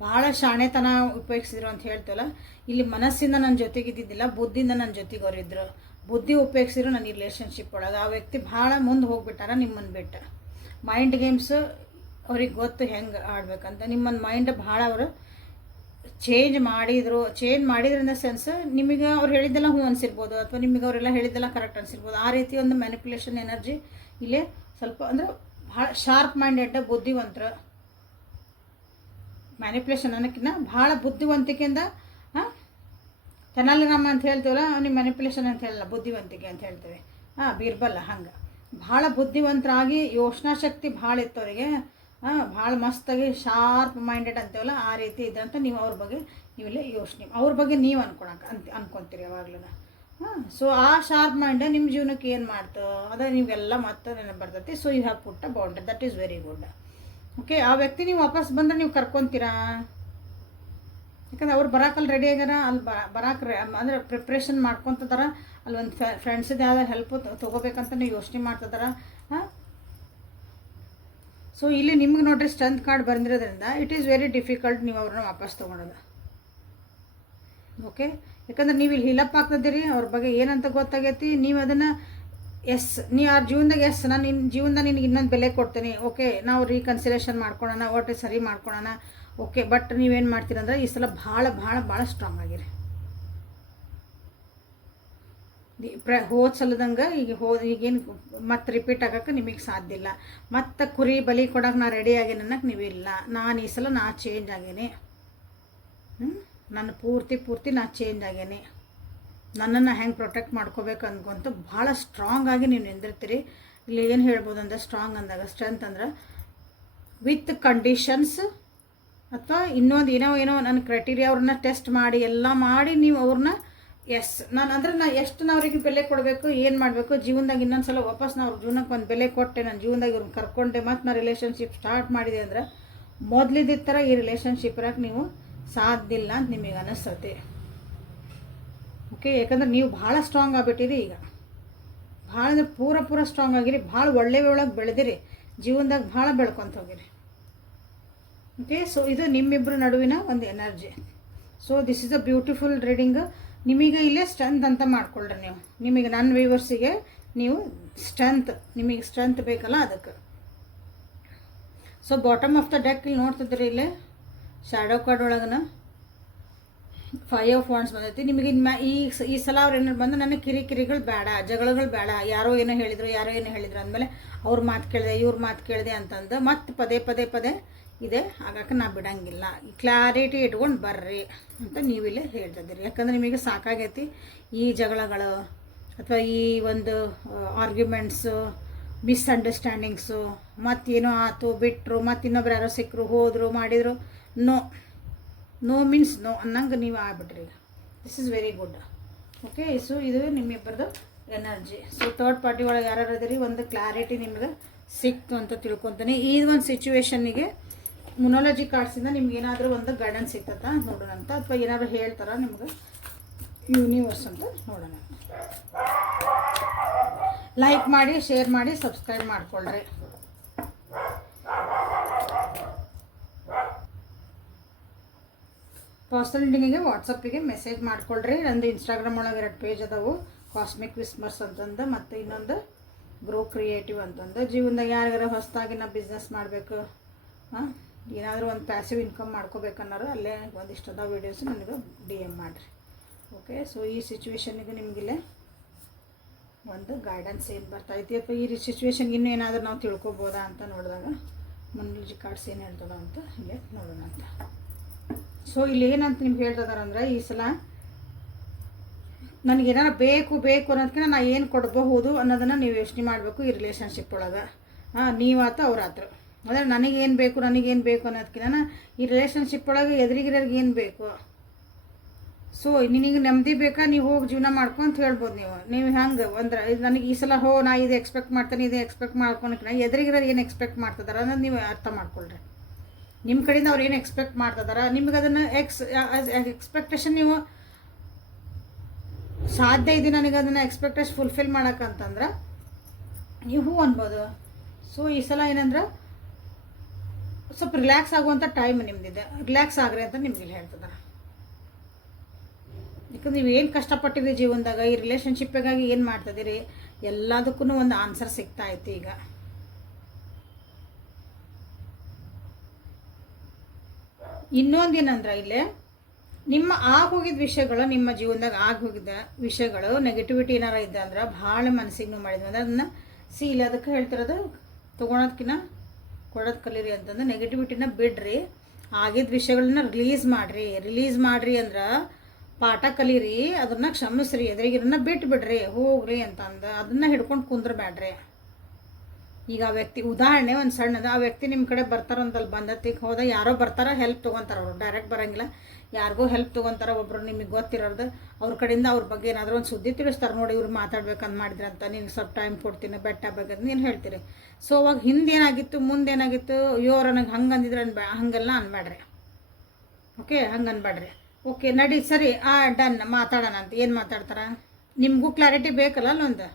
ಭಾಳ ಶಾಣೆತನ ಉಪಯೋಗಿಸಿದ್ರು ಅಂತ ಹೇಳ್ತೇವಲ್ಲ, ಇಲ್ಲಿ ಮನಸ್ಸಿಂದ ನನ್ನ ಜೊತೆಗಿದ್ದಿದ್ದಿಲ್ಲ, ಬುದ್ಧಿಯಿಂದ ನನ್ನ ಜೊತೆಗೆ ಅವರಿದ್ದರು. ಬುದ್ಧಿ ಉಪಯೋಗಿಸಿದ್ರು ನನ್ನ ರಿಲೇಷನ್ಶಿಪ್ ಒಳಗೆ. ಆ ವ್ಯಕ್ತಿ ಭಾಳ ಮುಂದೆ ಹೋಗ್ಬಿಟ್ಟಾರ ನಿಮ್ಮನ್ನು ಬಿಟ್ಟು. ಮೈಂಡ್ ಗೇಮ್ಸ್ ಅವ್ರಿಗೆ ಗೊತ್ತು ಹೆಂಗೆ ಆಡ್ಬೇಕಂತ. ನಿಮ್ಮನ್ನು ಮೈಂಡ್ ಭಾಳ ಅವರು ಚೇಂಜ್ ಮಾಡಿದ್ರು ಇನ್ ದ ಸೆನ್ಸ್, ನಿಮಗೆ ಅವ್ರು ಹೇಳಿದ್ದೆಲ್ಲ ಹ್ಞೂ ಅನಿಸಿರ್ಬೋದು, ಅಥವಾ ನಿಮಗೆ ಅವರೆಲ್ಲ ಹೇಳಿದ್ದೆಲ್ಲ ಕರೆಕ್ಟ್ ಅನಿಸಿರ್ಬೋದು. ಆ ರೀತಿ ಒಂದು ಮ್ಯಾನಿಪ್ಯುಲೇಷನ್ ಎನರ್ಜಿ ಇಲ್ಲೇ ಸ್ವಲ್ಪ ಅಂದ್ರೆ ಭಾಳ ಶಾರ್ಪ್ ಮೈಂಡೆಡ್, ಬುದ್ಧಿವಂತರು. ಮ್ಯಾನಿಪ್ಯುಲೇಷನ್ ಅನ್ನೋಕ್ಕಿಂತ ಭಾಳ ಬುದ್ಧಿವಂತಿಕೆಯಿಂದ ತೆನಾಲಿರಾಮ ಅಂತ ಹೇಳ್ತೀವಲ್ಲ, ಅವ್ನಿಗೆ ಮ್ಯಾನಿಪ್ಯುಲೇಷನ್ ಅಂತ ಹೇಳಲ್ಲ, ಬುದ್ಧಿವಂತಿಕೆ ಅಂತ ಹೇಳ್ತೇವೆ. ಬೀರ್ಬಲ್ಲ ಹಂಗೆ ಭಾಳ ಬುದ್ಧಿವಂತರಾಗಿ ಯೋಚನಾ ಶಕ್ತಿ ಭಾಳ ಇತ್ತು ಅವರಿಗೆ. ಭಾಳ ಮಸ್ತಾಗಿ ಶಾರ್ಪ್ ಮೈಂಡೆಡ್ ಅಂತೀವಲ್ಲ, ಆ ರೀತಿ ಇದ್ರಂತ ನೀವು ಅವ್ರ ಬಗ್ಗೆ ನೀವಿಲ್ಲೇ ಯೋಚನೆ, ಅವ್ರ ಬಗ್ಗೆ ನೀವು ಅನ್ಕೊತೀರಿ ಯಾವಾಗಲೂ. ಸೊ ಆ ಶಾರ್ಪ್ ಮೈಂಡ್ ನಿಮ್ಮ ಜೀವನಕ್ಕೆ ಏನು ಮಾಡ್ತು ಅದೇ ನೀವೆಲ್ಲ ಮತ್ತೆ ನೆನಪು ಬರ್ತೈತಿ. So you have put a boundary, that is very good. Okay, ಆ ವ್ಯಕ್ತಿ ನೀವು ವಾಪಸ್ ಬಂದರೆ ನೀವು ಕರ್ಕೊತೀರಾ, ಯಾಕಂದ್ರೆ ಅವ್ರು ಬರಾಕಲ್ಲಿ ರೆಡಿ ಆಗ್ಯಾರ, ಅಲ್ಲಿ ಬರಾಕ್ರೆ ಅಂದರೆ ಪ್ರಿಪ್ರೇಷನ್ ಮಾಡ್ಕೊತಿದಾರ, ಅಲ್ಲಿ ಒಂದು ಫ್ರೆಂಡ್ಸಿದ್ದು ಯಾವ್ದು ಹೆಲ್ಪ್ ತೊಗೋಬೇಕಂತ ನೀವು ಯೋಚನೆ ಮಾಡ್ತಿದಾರ. ಸೊ ಇಲ್ಲಿ ನಿಮ್ಗೆ ನೋಡ್ರಿ ಸ್ಟ್ರೆಂತ್ ಕಾರ್ಡ್ ಬಂದಿರೋದ್ರಿಂದ ಇಟ್ ಈಸ್ ವೆರಿ ಡಿಫಿಕಲ್ಟ್ ನೀವು ಅವ್ರನ್ನ ವಾಪಸ್ ತೊಗೊಳೋದು. ಓಕೆ, ಯಾಕಂದ್ರೆ ನೀವು ಇಲ್ಲಿ ಹಿಲಪ್ ಆಗ್ತದಿರಿ, ಅವ್ರ ಬಗ್ಗೆ ಏನಂತ ಗೊತ್ತಾಗೈತಿ, ನೀವು ಅದನ್ನು ಎಸ್, ನೀವು ಅವ್ರ ಜೀವನದಾಗ ಎಸ್, ನಾನು ನಿನ್ನ ಜೀವನದಾಗ ನಿನಗೆ ಇನ್ನೊಂದು ಬೆಲೆ ಕೊಡ್ತೀನಿ. ಓಕೆ, ನಾವು ರೀಕನ್ಸಿಲೇಷನ್ ಮಾಡ್ಕೊಳ್ಳೋಣ, ಒಟ್ಟು ಸರಿ ಮಾಡ್ಕೊಳ್ಳೋಣ. ಓಕೆ, ಬಟ್ ನೀವೇನು ಮಾಡ್ತೀರಂದ್ರೆ ಈ ಸಲ ಭಾಳ ಭಾಳ ಭಾಳ ಸ್ಟ್ರಾಂಗ್ ಆಗಿರಿ. ಹೋದ ಸಲದಂಗೆ ಈಗೇನು ಮತ್ತೆ ರಿಪೀಟ್ ಆಗೋಕ್ಕೆ ನಿಮಗೆ ಸಾಧ್ಯ ಇಲ್ಲ. ಮತ್ತು ಕುರಿ ಬಲಿ ಕೊಡೋಕೆ ನಾ ರೆಡಿ ಆಗೇನೆ ಅನ್ನೋಕೆ ನೀವಿಲ್ಲ. ನಾನು ಈ ಸಲ ಚೇಂಜ್ ಆಗೇನೆ, ನಾನು ಪೂರ್ತಿ ನಾ ಚೇಂಜ್ ಆಗೇನೆ. ನನ್ನನ್ನು ಹೆಂಗೆ ಪ್ರೊಟೆಕ್ಟ್ ಮಾಡ್ಕೋಬೇಕು ಅಂದ್ಕೊಂತ ಭಾಳ ಸ್ಟ್ರಾಂಗ್ ಆಗಿ ನೀವು ನಿಂದಿರ್ತೀರಿ. ಇಲ್ಲಿ ಏನು ಹೇಳ್ಬೋದು ಅಂದರೆ ಸ್ಟ್ರಾಂಗ್ ಅಂದಾಗ ಸ್ಟ್ರೆಂತ್ ಅಂದ್ರೆ ವಿತ್ ಕಂಡೀಷನ್ಸ್, ಅಥವಾ ಇನ್ನೊಂದು ಏನೋ ನನ್ನ ಕ್ರೈಟೀರಿಯಾ ಅವ್ರನ್ನ ಟೆಸ್ಟ್ ಮಾಡಿ ಎಲ್ಲ ಮಾಡಿ ನೀವು ಅವ್ರನ್ನ ಎಸ್ ನಾನು ಎಷ್ಟು ಅವ್ರಿಗೆ ಬೆಲೆ ಕೊಡಬೇಕು, ಏನು ಮಾಡಬೇಕು ಜೀವನದಾಗ ಇನ್ನೊಂದು ಸಲ ವಾಪಸ್ ನಾವು ಅವ್ರ ಜೀವನಕ್ಕೆ ಒಂದು ಬೆಲೆ ಕೊಟ್ಟೆ, ನನ್ನ ಜೀವನದಾಗ ಇವ್ರನ್ನ ಕರ್ಕೊಂಡೆ, ಮತ್ತು ನಾನು ರಿಲೇಷನ್ಶಿಪ್ ಸ್ಟಾರ್ಟ್ ಮಾಡಿದೆ ಅಂದ್ರೆ ಮೊದಲಿದ್ದ ಥರ ಈ ರಿಲೇಷನ್ಶಿಪ್ ಇರೋಕೆ ನೀವು ಸಾಧ್ಯ ಇಲ್ಲ ಅಂತ ನಿಮಗೆ ಅನ್ನಿಸ್ತೈತಿ. ಓಕೆ, ಯಾಕಂದ್ರೆ ನೀವು ಭಾಳ ಸ್ಟ್ರಾಂಗ್ ಆಗಿಬಿಟ್ಟಿರಿ ಈಗ, ಭಾಳ ಅಂದ್ರೆ ಪೂರ ಸ್ಟ್ರಾಂಗ್ ಆಗಿರಿ, ಭಾಳ ಒಳ್ಳೆಯೊಳಗೆ ಬೆಳೆದಿರಿ, ಜೀವನದಾಗ ಭಾಳ ಬೆಳ್ಕೊತ ಹೋಗಿರಿ. ಓಕೆ, ಸೊ ಇದು ನಿಮ್ಮಿಬ್ಬರ ನಡುವಿನ ಒಂದು energy. So this is a beautiful reading. ನಿಮಗೆ ಇಲ್ಲೇ ಸ್ಟ್ರೆಂತ್ ಅಂತ ಮಾಡ್ಕೊಳ್ರಿ ನೀವು. ನಿಮಗೆ ನನ್ನ ವ್ಯೂವರ್ಸಿಗೆ ನೀವು ನಿಮಗೆ ಸ್ಟ್ರೆಂತ್ ಬೇಕಲ್ಲ ಅದಕ್ಕೆ. So bottom of the deck ಇಲ್ಲಿ ನೋಡ್ತಿದ್ರಿ, ಇಲ್ಲೇ ಶ್ಯಾಡೋ ಕಾರ್ಡ್ ಒಳಗನ 5 ಆಫ್ ವಾಂಡ್ಸ್ ಬಂದೈತಿ. ನಿಮಗೆ ಈ ಸಲ ಅವ್ರು ಏನಾರು ಬಂದು ನನಗೆ ಕಿರಿಕಿರಿಗಳು ಬೇಡ, ಜಗಳಗಳು ಬೇಡ, ಯಾರೋ ಏನೋ ಹೇಳಿದ್ರು ಅಂದಮೇಲೆ ಅವ್ರ ಮಾತು ಕೇಳಿದೆ ಇವ್ರ ಮಾತು ಕೇಳಿದೆ ಅಂತಂದು ಮತ್ತೆ ಪದೇ ಇದೆ ಆಗಾಕ ನಾ ಬಿಡಂಗಿಲ್ಲ. ಕ್ಲಾರಿಟಿ ಇಟ್ಕೊಂಡು ಬರ್ರಿ ಅಂತ ನೀವಿಲ್ಲೇ ಹೇಳ್ತಿದ್ದೀರಿ. ಯಾಕಂದ್ರೆ ನಿಮಗೆ ಸಾಕಾಗೈತಿ ಈ ಜಗಳಗಳು ಅಥವಾ ಈ ಒಂದು ಆರ್ಗ್ಯುಮೆಂಟ್ಸು, ಮಿಸ್ಅಂಡರ್ಸ್ಟ್ಯಾಂಡಿಂಗ್ಸು, ಮತ್ತೇನೋ ಆಯ್ತು ಬಿಟ್ಟರು, ಮತ್ತು ಇನ್ನೊಬ್ರು ಯಾರೋ ಸಿಕ್ಕರು ಹೋದರು ಮಾಡಿದರು, ನೋ ಮೀನ್ಸ್ ನೋ ಅನ್ನಂಗೆ ನೀವು ಆಗ್ಬಿಟ್ರಿ. This is very good. Okay, so ಇದು ನಿಮ್ಮಿಬ್ಬರದು ಎನರ್ಜಿ. ಸೊ ಥರ್ಡ್ ಪಾರ್ಟಿ ಒಳಗೆ ಯಾರು ಅದರಿ ಒಂದು ಕ್ಲಾರಿಟಿ ನಿಮ್ಗೆ ಸಿಕ್ತು ಅಂತ ತಿಳ್ಕೊತೀನಿ. ಈ ಒಂದು ಸಿಚುವೇಶನ್ನಿಗೆ ಮುನೋಲಜಿ ಕಾರ್ಡ್ಸಿಂದ ನಿಮ್ಗೆ ಏನಾದರೂ ಒಂದು ಗೈಡೆನ್ಸ್ ಸಿಗ್ತದ ನೋಡೋಣ ಅಂತ, ಅಥವಾ ಏನಾದರೂ ಹೇಳ್ತಾರ ನಿಮ್ಗೆ ಯೂನಿವರ್ಸ್ ಅಂತ ನೋಡೋಣ. ಲೈಕ್ ಮಾಡಿ, ಶೇರ್ ಮಾಡಿ, ಸಬ್ಸ್ಕ್ರೈಬ್ ಮಾಡ್ಕೊಳ್ರಿ. ಪರ್ಸನಲ್ ರೀಡಿಂಗಿಗೆ ವಾಟ್ಸಪ್ಪಿಗೆ ಮೆಸೇಜ್ ಮಾಡ್ಕೊಳ್ರಿ. ನಂದು ಇನ್ಸ್ಟಾಗ್ರಾಮ್ ಒಳಗೆ 2 ಪೇಜ್ ಅದಾವು, ಕಾಸ್ಮಿಕ್ ವಿಸ್ಮರ್ಸ್ ಅಂತಂದು ಮತ್ತು ಇನ್ನೊಂದು ಗ್ರೋ ಕ್ರಿಯೇಟಿವ್ ಅಂತಂದು. ಜೀವನದಾಗ ಯಾರಿಗಾರ ಹೊಸದಾಗಿ ನಾವು ಬಿಸ್ನೆಸ್ ಮಾಡಬೇಕು, ಏನಾದರೂ ಒಂದು ಪ್ಯಾಸಿವ್ ಇನ್ಕಮ್ ಮಾಡ್ಕೋಬೇಕನ್ನೋರು ಅಲ್ಲೇ ಒಂದಿಷ್ಟು ಅದಾವ ವೀಡಿಯೋಸ್ ನನಗೆ DM ಮಾಡಿರಿ. ಓಕೆ, ಸೊ ಈ ಸಿಚುವೇಶನ್ನಿಗೆ ನಿಮಗಿಲ್ಲೇ ಒಂದು ಗೈಡೆನ್ಸ್ ಏನು ಬರ್ತೈತಿ ಅಥವಾ ಈ ಸಿಚುವೇಶನ್ಗೆ ಇನ್ನೂ ಏನಾದರೂ ನಾವು ತಿಳ್ಕೊಬೋದಾ ಅಂತ ನೋಡಿದಾಗ ಮುನೋಲಜಿ ಕಾರ್ಡ್ಸ್ ಏನು ಹೇಳ್ತದ ಅಂತ ಇಲ್ಲೇ ನೋಡೋಣ ಅಂತ. ಸೊ ಇಲ್ಲಿ ಏನಂತ ನಿಮ್ಗೆ ಹೇಳ್ತಿದಾರಂದ್ರೆ, ಈ ಸಲ ನನಗೇನಾರು ಬೇಕು ಅನ್ನೋದಕ್ಕಿಂತ ನಾ ಏನು ಕೊಡಬಹುದು ಅನ್ನೋದನ್ನು ನೀವು ಯೋಚನೆ ಮಾಡಬೇಕು. ಈ ರಿಲೇಷನ್ಶಿಪ್ ಒಳಗೆ ನೀವಾತು ಅವ್ರಾತ್ರ, ಅಂದರೆ ನನಗೇನು ಬೇಕು ಅನ್ನೋದಕ್ಕಿಂತ ಈ ರಿಲೇಷನ್ಶಿಪ್ ಒಳಗೆ ಎದುರಿಗಿರೋರ್ಗೆ ಏನು ಬೇಕು. ಸೊ ನಿನಗೆ ನೆಮ್ಮದಿ ಬೇಕಾ, ನೀವು ಹೋಗಿ ಜೀವನ ಮಾಡ್ಕೊಂತ ಹೇಳ್ಬೋದು. ನೀವು ಹಂಗೆ ಅಂದ್ರೆ ನನಗೆ ಈ ಸಲ ನಾ ಇದು ಎಕ್ಸ್ಪೆಕ್ಟ್ ಮಾಡ್ತೀನಿ, ಇದು ಎಕ್ಸ್ಪೆಕ್ಟ್ ಮಾಡ್ಕೊಳಕ್ಕೆ ಎದುರಿಗಿರೋರು ಏನು ಎಕ್ಸ್ಪೆಕ್ಟ್ ಮಾಡ್ತಿದಾರೆ ಅನ್ನೋದು ನೀವು ಅರ್ಥ ಮಾಡ್ಕೊಳ್ರಿ. ನಿಮ್ಮ ಕಡೆಯಿಂದ ಅವ್ರು ಏನು ಎಕ್ಸ್ಪೆಕ್ಟ್ ಮಾಡ್ತಿದಾರ, ನಿಮ್ಗೆ ಅದನ್ನು ಎಕ್ಸ್ಪೆಕ್ಟೇಷನ್ ನೀವು ಸಾಧ್ಯ ಇದೆ ನನಗೆ ಅದನ್ನು ಎಕ್ಸ್ಪೆಕ್ಟೇಷನ್ ಫುಲ್ಫಿಲ್ ಮಾಡೋಕ್ಕಂತಂದ್ರೆ ನೀವು ಹೂ ಅನ್ಬೋದು. ಸೊ ಈ ಸಲ ಏನಂದ್ರೆ ಸ್ವಲ್ಪ ರಿಲ್ಯಾಕ್ಸ್ ಆಗುವಂಥ ಟೈಮ್ ನಿಮ್ದಿದೆ, ರಿಲ್ಯಾಕ್ಸ್ ಆಗ್ರಿ ಅಂತ ನಿಮ್ಗೆ ಹೇಳ್ತಿದ್ದಾರೆ. ಯಾಕಂದ್ರೆ ನೀವು ಏನು ಕಷ್ಟಪಟ್ಟಿರಿ ಜೀವನದಾಗ, ಈ ರಿಲೇಷನ್ಶಿಪ್ಪಿಗಾಗಿ ಏನು ಮಾಡ್ತಿದ್ದೀರಿ ಎಲ್ಲದಕ್ಕೂ ಒಂದು ಆನ್ಸರ್ ಸಿಗ್ತಾ ಐತಿ. ಈಗ ಇನ್ನೊಂದೇನಂದ್ರೆ ಇಲ್ಲೇ ನಿಮ್ಮ ಆಗೋಗಿದ್ದ ವಿಷಯಗಳು, ನಿಮ್ಮ ಜೀವನದಾಗ ಆಗೋಗಿದ್ದ ವಿಷಯಗಳು ನೆಗೆಟಿವಿಟಿ ಏನಾರ ಇದೆ ಅಂದ್ರೆ ಭಾಳ ಮನಸ್ಸಿಗೆ ನೋವು ಮಾಡಿದ್ವಿ ಅಂದ್ರೆ ಅದನ್ನು ಇಲ್ಲ ಅದಕ್ಕೆ ಹೇಳ್ತಿರೋದು ತೊಗೊಳೋದಕ್ಕಿಂತ ಕೊಡೋದು ಕಲೀರಿ ಅಂತಂದ್ರೆ ನೆಗೆಟಿವಿಟಿನ ಬಿಡ್ರಿ. ಆಗಿದ್ದ ವಿಷಯಗಳನ್ನ ರಿಲೀಸ್ ಮಾಡಿರಿ ಅಂದ್ರೆ ಪಾಠ ಕಲೀರಿ, ಅದನ್ನು ಕ್ಷಮಿಸ್ರಿ, ಎದುರಿಗಿರನ್ನ ಬಿಟ್ಬಿಡ್ರಿ, ಹೋಗ್ರಿ ಅಂತಂದು ಅದನ್ನು ಹಿಡ್ಕೊಂಡು ಕುಂದ್ರಬೇಡ್ರಿ. ಈಗ ಆ ವ್ಯಕ್ತಿ ಉದಾಹರಣೆ ಒಂದು ಸಣ್ಣದ, ಆ ವ್ಯಕ್ತಿ ನಿಮ್ಮ ಕಡೆ ಬರ್ತಾರಂತಲ್ಲಿ ಬಂದತ್ತಿಗೆ ಹೋದ ಯಾರೋ ಬರ್ತಾರ ಹೆಲ್ಪ್ ತೊಗೊತಾರೆ, ಅವರು ಡೈರೆಕ್ಟ್ ಬರೋಂಗಿಲ್ಲ, ಯಾರಿಗೂ ಹೆಲ್ಪ್ ತೊಗೊತಾರೆ. ಒಬ್ಬರು ನಿಮಗೆ ಗೊತ್ತಿರೋದು ಅವ್ರ ಕಡೆಯಿಂದ ಅವ್ರ ಬಗ್ಗೆ ಏನಾದರೂ ಒಂದು ಸುದ್ದಿ ತಿಳಿಸ್ತಾರೆ, ನೋಡಿ ಇವ್ರು ಮಾತಾಡ್ಬೇಕಂತ ಮಾಡಿದ್ರಂತ, ನೀನು ಸ್ವಲ್ಪ ಟೈಮ್ ಕೊಡ್ತೀನಿ ಬೆಟ್ಟ ಬಗ್ಗೆ ನೀನು ಹೇಳ್ತೀರಿ. ಸೊ ಅವಾಗ ಹಿಂದೇನಾಗಿತ್ತು ಮುಂದೇನಾಗಿತ್ತು, ಅಯ್ಯೋ ನನಗೆ ಹಂಗೆ ಅಂದಿದ್ರೆ ಹಂಗೆಲ್ಲ ಅನ್ಬೇಡ್ರಿ. ಓಕೆ, ಹಂಗೆ ಅನ್ಬೇಡ್ರಿ. ಓಕೆ ನಡಿ ಸರಿ ಡನ್ ಮಾತಾಡೋಣ ಅಂತ ಏನು ಮಾತಾಡ್ತಾರೆ, ನಿಮಗೂ ಕ್ಲಾರಿಟಿ ಬೇಕಲ್ಲ ಅಲ್ಲೊಂದು.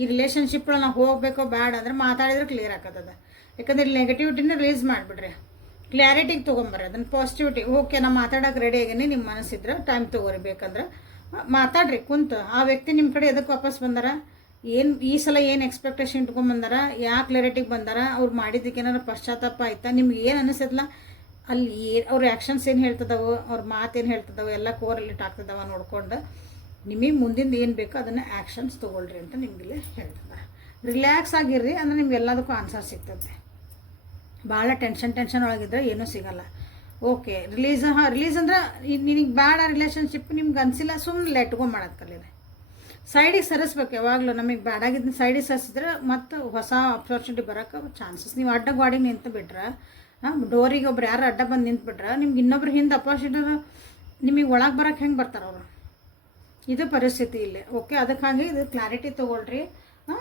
ಈ ರಿಲೇಷನ್ಶಿಪ್ಗಳು ನಾವು ಹೋಗಬೇಕೋ ಬೇಡ ಅಂದ್ರೆ ಮಾತಾಡಿದ್ರೆ ಕ್ಲಿಯರ್ ಆಗ್ತದೆ. ಯಾಕಂದ್ರೆ ನೆಗೆಟಿವಿಟಿನ ರಿಲೀಸ್ ಮಾಡಿಬಿಡ್ರಿ, ಕ್ಲಾರಿಟಿಗೆ ತೊಗೊಂಬರ್ರಿ ಅದನ್ನು ಪಾಸಿಟಿವಿಟಿ. ಓಕೆ ನಾ ಮಾತಾಡೋಕೆ ರೆಡಿ ಆಗೀನಿ, ನಿಮ್ಮ ಮನಸ್ಸಿದ್ರೆ ಟೈಮ್ ತೊಗೋರಿ, ಬೇಕಂದ್ರೆ ಮಾತಾಡ್ರಿ ಕುಂತು. ಆ ವ್ಯಕ್ತಿ ನಿಮ್ಮ ಕಡೆ ಎದಕ್ಕೆ ವಾಪಸ್ ಬಂದಾರ, ಏನು ಈ ಸಲ ಏನು ಎಕ್ಸ್ಪೆಕ್ಟೇಷನ್ ಇಟ್ಕೊಂಡ್ಬಂದಾರ, ಯಾವ ಕ್ಲಾರಿಟಿಗೆ ಬಂದಾರ, ಅವ್ರು ಮಾಡಿದ್ದಕ್ಕೆ ಏನಾರು ಪಶ್ಚಾತ್ತಾಪ ಆಯ್ತಾ, ನಿಮ್ಗೆ ಏನು ಅನಿಸಲ್ಲ ಅಲ್ಲಿ ಅವ್ರ ಆ್ಯಕ್ಷನ್ಸ್ ಏನು ಹೇಳ್ತದವು, ಅವ್ರ ಮಾತೇನು ಹೇಳ್ತದವು ಎಲ್ಲ ಕೋರಿಲೇಟ್ ಆಗ್ತದವ ನೋಡ್ಕೊಂಡು ನಿಮಗೆ ಮುಂದಿಂದ ಏನು ಬೇಕೋ ಅದನ್ನು ಆ್ಯಕ್ಷನ್ಸ್ ತೊಗೊಳ್ರಿ ಅಂತ ನಿಮಗಿಲ್ಲಿ ಹೇಳ್ತದೆ. ರಿಲ್ಯಾಕ್ಸ್ ಆಗಿರ್ರಿ ಅಂದರೆ ನಿಮ್ಗೆ ಎಲ್ಲದಕ್ಕೂ ಆನ್ಸರ್ ಸಿಗ್ತದೆ. ಭಾಳ ಟೆನ್ಷನ್ ಒಳಗಿದ್ರೆ ಏನೂ ಸಿಗಲ್ಲ. ಓಕೆ ರಿಲೀಸ್ ಅಂದ್ರೆ ನಿನಗೆ ಬೇಡ ರಿಲೇಷನ್ಶಿಪ್, ನಿಮ್ಗೆ ಅನಿಸಿಲ್ಲ ಸುಮ್ಮನೆ ಲೆಟ್ಗೋ ಮಾಡೋದು ಕಲೀರಿ. ಸೈಡಿಗೆ ಸರಿಸ್ಬೇಕು ಯಾವಾಗಲೂ. ನಮಗೆ ಬ್ಯಾಡಾಗಿದ್ದನ್ನ ಸೈಡಿಗೆ ಸರಿಸಿದ್ರೆ ಮತ್ತು ಹೊಸ ಆಪರ್ಚುನಿಟಿ ಬರೋಕ್ಕೆ ಚಾನ್ಸಸ್. ನೀವು ಅಡ್ಡ ಗಾಡಿಗೆ ನಿಂತು ಬಿಟ್ರೆ, ಡೋರಿಗೆ ಒಬ್ರು ಯಾರು ಅಡ್ಡ ಬಂದು ನಿಂತ್ಬಿಟ್ರೆ ನಿಮ್ಗೆ ಇನ್ನೊಬ್ರು ಹಿಂದೆ ಅಪೋಸಿಟರ್ ನಿಮಗೆ ಒಳಗೆ ಬರೋಕ್ಕೆ ಹೆಂಗೆ ಬರ್ತಾರೆ ಅವರು, ಇದು ಪರಿಸ್ಥಿತಿ ಇಲ್ಲೇ. ಓಕೆ, ಅದಕ್ಕಾಗಿ ಇದು ಕ್ಲಾರಿಟಿ ತೊಗೊಳ್ರಿ.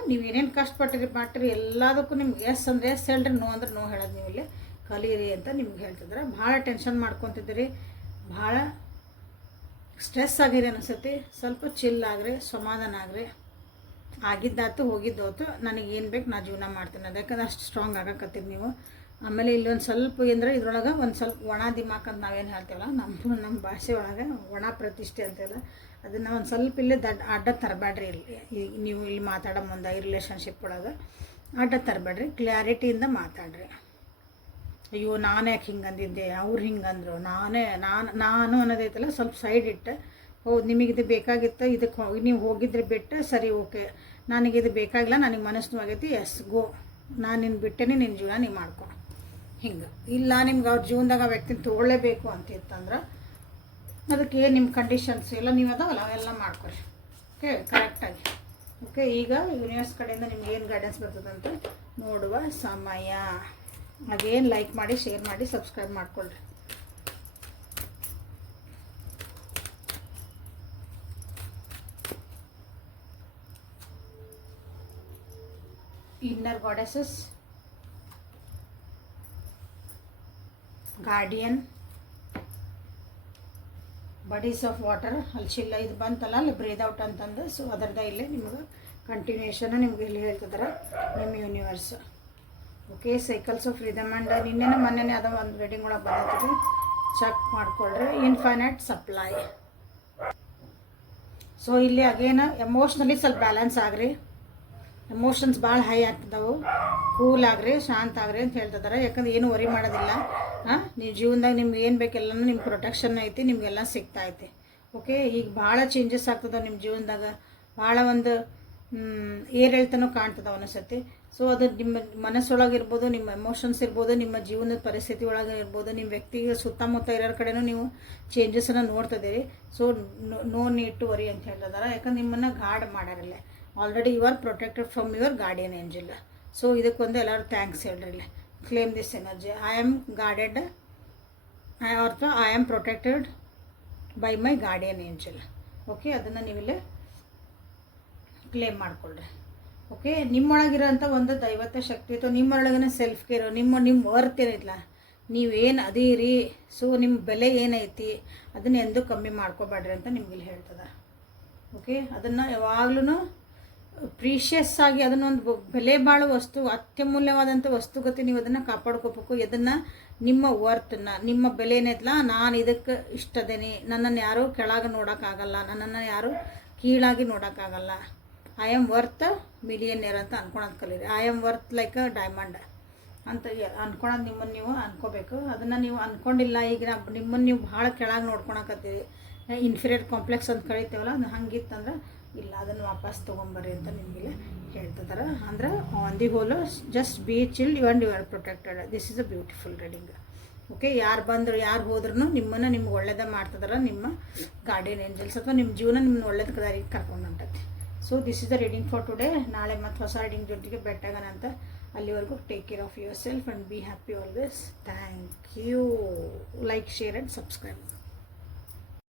ನೀವು ಏನೇನು ಕಷ್ಟಪಟ್ಟಿರಿ ಮಾಡ್ತೀರಿ ಎಲ್ಲದಕ್ಕೂ ನಿಮ್ಗೆ ಎಸ್ ಅಂದರೆ ಎಸ್ ಹೇಳ್ರಿ, ನೋ ಅಂದ್ರೆ ನೋ ಹೇಳೋದು ನೀವು ಇಲ್ಲಿ ಕಲೀರಿ ಅಂತ ನಿಮ್ಗೆ ಹೇಳ್ತಿದ್ರೆ. ಭಾಳ ಟೆನ್ಷನ್ ಮಾಡ್ಕೊತಿದ್ದೀರಿ, ಭಾಳ ಸ್ಟ್ರೆಸ್ ಆಗಿರಿ ಅನಿಸುತ್ತೆ. ಸ್ವಲ್ಪ ಚಿಲ್ ಆಗ್ರಿ, ಸಮಾಧಾನ ಆಗ್ರಿ. ಆಗಿದ್ದಾತು ಹೋಗಿದ್ದೋತು, ನನಗೆ ಏನು ಬೇಕು ನಾ ಜೀವನ ಮಾಡ್ತೀನಿ ಅದು, ಯಾಕಂದ್ರೆ ಅಷ್ಟು ಸ್ಟ್ರಾಂಗ್ ಆಗಕತ್ತೀರಿ ನೀವು. ಆಮೇಲೆ ಇಲ್ಲೊಂದು ಸ್ವಲ್ಪ ಅಂದರೆ ಇದ್ರೊಳಗೆ ಒಂದು ಸ್ವಲ್ಪ ಒಣ ದಿಮಾಕ್ ಅಂತ ನಾವೇನು ಹೇಳ್ತೀವಲ್ಲ, ನಮ್ಮ ಭಾಷೆ ಒಳಗೆ ಒಣ ಪ್ರತಿಷ್ಠೆ ಅಂತೆಲ್ಲ ಅದನ್ನು ಒಂದು ಸ್ವಲ್ಪ ಇಲ್ಲೇ ಅಡ್ಡ ತರಬೇಡ್ರಿ. ಇಲ್ಲಿ ಈಗ ನೀವು ಇಲ್ಲಿ ಮಾತಾಡೋ ಮುಂದೆ ಈ ರಿಲೇಷನ್ಶಿಪ್ ಒಳಗೆ ಅಡ್ಡ ತರಬೇಡ್ರಿ, ಕ್ಲಾರಿಟಿಯಿಂದ ಮಾತಾಡ್ರಿ. ಅಯ್ಯೋ ನಾನು ಯಾಕೆ ಹಿಂಗೆ ಅಂದಿದ್ದೆ, ಅವ್ರು ಹಿಂಗೆ ಅಂದರು, ನಾನು ಅನ್ನೋದೈತಲ್ಲ ಸ್ವಲ್ಪ ಸೈಡ್ ಇಟ್ಟು, ಹೌದು ನಿಮಗಿದು ಬೇಕಾಗಿತ್ತು, ಇದಕ್ಕೆ ನೀವು ಹೋಗಿದ್ರೆ ಬಿಟ್ಟು ಸರಿ ಓಕೆ, ನನಗಿದು ಬೇಕಾಗಿಲ್ಲ, ನನಗೆ ಮನಸ್ಸು ಆಗೈತಿ, ಎಸ್ ಗೋ, ನಾನು ನಿನ್ನ ಬಿಟ್ಟೇನೆ ನಿನ್ನ ಜೀವನ ನೀವು ಮಾಡ್ಕೊ. ಹಿಂಗೆ ಇಲ್ಲ ನಿಮ್ಗೆ ಅವ್ರ ಜೀವನದಾಗ ಆ ವ್ಯಕ್ತಿನ ತೊಗೊಳ್ಳೇಬೇಕು ಅಂತಿತ್ತಂದ್ರೆ ಅದಕ್ಕೆ ನಿಮ್ಮ ಕಂಡೀಷನ್ಸ್ ಎಲ್ಲ ನೀವು ಅದಾವಲ್ಲ ಅವೆಲ್ಲ ಮಾಡ್ಕೊರಿ. ಓಕೆ ಕರೆಕ್ಟಾಗಿ. ಓಕೆ ಈಗ ಯೂನಿವರ್ಸ್ ಕಡೆಯಿಂದ ನಿಮ್ಗೆ ಏನು ಗೈಡೆನ್ಸ್ ಬರ್ತದಂತ ನೋಡುವ ಸಮಯ. ಅದೇನು ಲೈಕ್ ಮಾಡಿ, ಶೇರ್ ಮಾಡಿ, ಸಬ್ಸ್ಕ್ರೈಬ್ ಮಾಡ್ಕೊಳ್ರಿ. Inner goddesses, guardian, buddies of water. ಅಲ್ಲಿ ಚಿಲ್ಲ ಇದು ಬಂತಲ್ಲ ಅಲ್ಲಿ ಬ್ರೀದ್ ಔಟ್ ಅಂತಂದು, ಸೊ ಅದರದ ಇಲ್ಲೇ ನಿಮಗೆ ಕಂಟಿನ್ಯೂಷನ್ ನಿಮ್ಗೆ ಇಲ್ಲಿ ಹೇಳ್ತಿದ್ದಾರೆ ನಿಮ್ಮ universe. Okay cycles of rhythm and ನಿನ್ನೆ ಮೊನ್ನೆ ಅದೋ ಒಂದು ರೀಡಿಂಗ್ ಒಳಗೆ ಬಂದಿದೆ, ಚೆಕ್ ಮಾಡ್ಕೊಳ್ರಿ. Infinite supply. ಸೊ ಇಲ್ಲಿ ಅಗೇನ್ ಎಮೋಷ್ನಲಿ ಸ್ವಲ್ಪ ಬ್ಯಾಲೆನ್ಸ್ ಆಗ್ರಿ. ಎಮೋಷನ್ಸ್ ಭಾಳ ಹೈ ಆಗ್ತದವು, ಕೂಲ್ ಆಗ್ರಿ, ಶಾಂತ ಆಗ್ರಿ ಅಂತ ಹೇಳ್ತಿದ್ದಾರೆ. ಯಾಕಂದ್ರೆ ಏನು ವರಿ ಮಾಡೋದಿಲ್ಲ. ನೀವು ಜೀವನದಾಗ ನಿಮ್ಗೆ ಏನು ಬೇಕೆಲ್ಲನೂ ನಿಮ್ಮ ಪ್ರೊಟೆಕ್ಷನ್ ಐತಿ, ನಿಮಗೆಲ್ಲ ಸಿಗ್ತಾ ಐತಿ. ಓಕೆ ಈಗ ಭಾಳ ಚೇಂಜಸ್ ಆಗ್ತದೆ ನಿಮ್ಮ ಜೀವನದಾಗ, ಭಾಳ ಒಂದು ಏರೇಳ್ತನೂ ಕಾಣ್ತದೆ ಅನಿಸತ್ತೆ. ಸೊ ಅದು ನಿಮ್ಮ ಮನಸ್ಸೊಳಗಿರ್ಬೋದು, ನಿಮ್ಮ ಎಮೋಷನ್ಸ್ ಇರ್ಬೋದು, ನಿಮ್ಮ ಜೀವನದ ಪರಿಸ್ಥಿತಿ ಒಳಗೆ ಇರ್ಬೋದು, ನಿಮ್ಮ ವ್ಯಕ್ತಿಗೆ ಸುತ್ತಮುತ್ತ ಇರೋರ ಕಡೆನೂ ನೀವು ಚೇಂಜಸನ್ನು ನೋಡ್ತಿದ್ದೀರಿ. So no need to worry ಅಂತ ಹೇಳ್ತಿದ್ದಾರೆ. ಯಾಕಂದ್ರೆ ನಿಮ್ಮನ್ನು ಗಾರ್ಡ್ ಮಾಡ್ಯಾರಲ್ಲ already. You are protected from your guardian angel. So ಇದಕ್ಕೊಂದು ಎಲ್ಲರೂ ಥ್ಯಾಂಕ್ಸ್ ಹೇಳ್ರಿ. Claim this energy. I am guarded, I am protected by my guardian angel. Okay ಅದನ್ನು ನೀವಿಲ್ಲೇ ಕ್ಲೇಮ್ ಮಾಡಿಕೊಳ್ಳ್ರಿ. ಓಕೆ ನಿಮ್ಮೊಳಗಿರೋಂಥ ಒಂದು ದೈವತ್ವ ಶಕ್ತಿ ಅಥವಾ ನಿಮ್ಮೊಳಗಿನ ಸೆಲ್ಫ್ ಕೇರ್, ನಿಮ್ಮ ವರ್ತ್ ಏನಿಲ್ಲ, ನೀವೇನು ಅದೀರಿ, ಸೊ ನಿಮ್ಮ ಬೆಲೆ ಏನೈತಿ ಅದನ್ನು ಎಂದೂ ಕಮ್ಮಿ ಮಾಡ್ಕೋಬೇಡ್ರಿ ಅಂತ ನಿಮ್ಗೆ ಹೇಳ್ತದೆ. ಓಕೆ ಅದನ್ನು ಯಾವಾಗ್ಲೂ ಪ್ರೀಷಿಯಸ್ ಆಗಿ ಅದನ್ನೊಂದು ಬೆಲೆ ಬಾಳೋ ವಸ್ತು, ಅತ್ಯಮೂಲ್ಯವಾದಂಥ ವಸ್ತುಗತಿ ನೀವು ಅದನ್ನು ಕಾಪಾಡ್ಕೋಬೇಕು. ಇದನ್ನು ನಿಮ್ಮ ವರ್ತನ್ನ, ನಿಮ್ಮ ಬೆಲೆ ಏನೈತಲ್ಲ, ನಾನು ಇದಕ್ಕೆ ಇಷ್ಟದೇನೆ, ನನ್ನನ್ನು ಯಾರೂ ಕೆಳಗೆ ನೋಡೋಕ್ಕಾಗಲ್ಲ, ನನ್ನನ್ನು ಯಾರೂ ಕೀಳಾಗಿ ನೋಡೋಕ್ಕಾಗಲ್ಲ. ಐ ಆಮ್ ವರ್ತ್ ಮಿಲಿಯನ್ನೇರ್ ಅಂತ ಅನ್ಕೊಳೋದು ಕಲೀರಿ. I am worth like a diamond ಅಂತ ಅನ್ಕೊಳೋದು ನಿಮ್ಮನ್ನು ನೀವು ಅನ್ಕೋಬೇಕು. ಅದನ್ನು ನೀವು ಅಂದ್ಕೊಂಡಿಲ್ಲ, ಈಗ ನಿಮ್ಮನ್ನು ನೀವು ಭಾಳ ಕೆಳಗೆ ನೋಡ್ಕೊಳಕತ್ತೀರಿ, ಇನ್ಫೀರಿಯರ್ ಕಾಂಪ್ಲೆಕ್ಸ್ ಅಂತ ಕರಿತೇವಲ್ಲ, ಅದು ಹಂಗಿತ್ತಂದ್ರೆ ಇಲ್ಲ, ಅದನ್ನು ವಾಪಸ್ ತೊಗೊಂಬರ್ರಿ ಅಂತ ನಿಮಗೆ ಹೇಳ್ತಿದ್ದಾರೆ. ಅಂದ್ರೆ on the whole just be chilled and you are protected. This is a beautiful reading. Okay ಯಾರು ಬಂದರು ಯಾರು ಹೋದ್ರೂ ನಿಮ್ಮನ್ನು ನಿಮ್ಗೆ ಒಳ್ಳೇದೇ ಮಾಡ್ತಿದಾರೆ ನಿಮ್ಮ ಗಾರ್ಡಿಯನ್ ಏಂಜಲ್ಸ್, ಅಥವಾ ನಿಮ್ಮ ಜೀವನ ನಿಮ್ಮನ್ನು ಒಳ್ಳೇದು ದಾರಿಗೆ ಕರ್ಕೊಂಡು ಹೊಂಟೈತಿ. So this is the reading for today. ನಾಳೆ ಮತ್ತು ಹೊಸ ರೀಡಿಂಗ್ ಜೊತೆಗೆ ಭೇಟಿಯಾಗೋಣ ಅಂತ. ಅಲ್ಲಿವರೆಗೂ take care of yourself and be happy always. Thank you. Like, share and subscribe.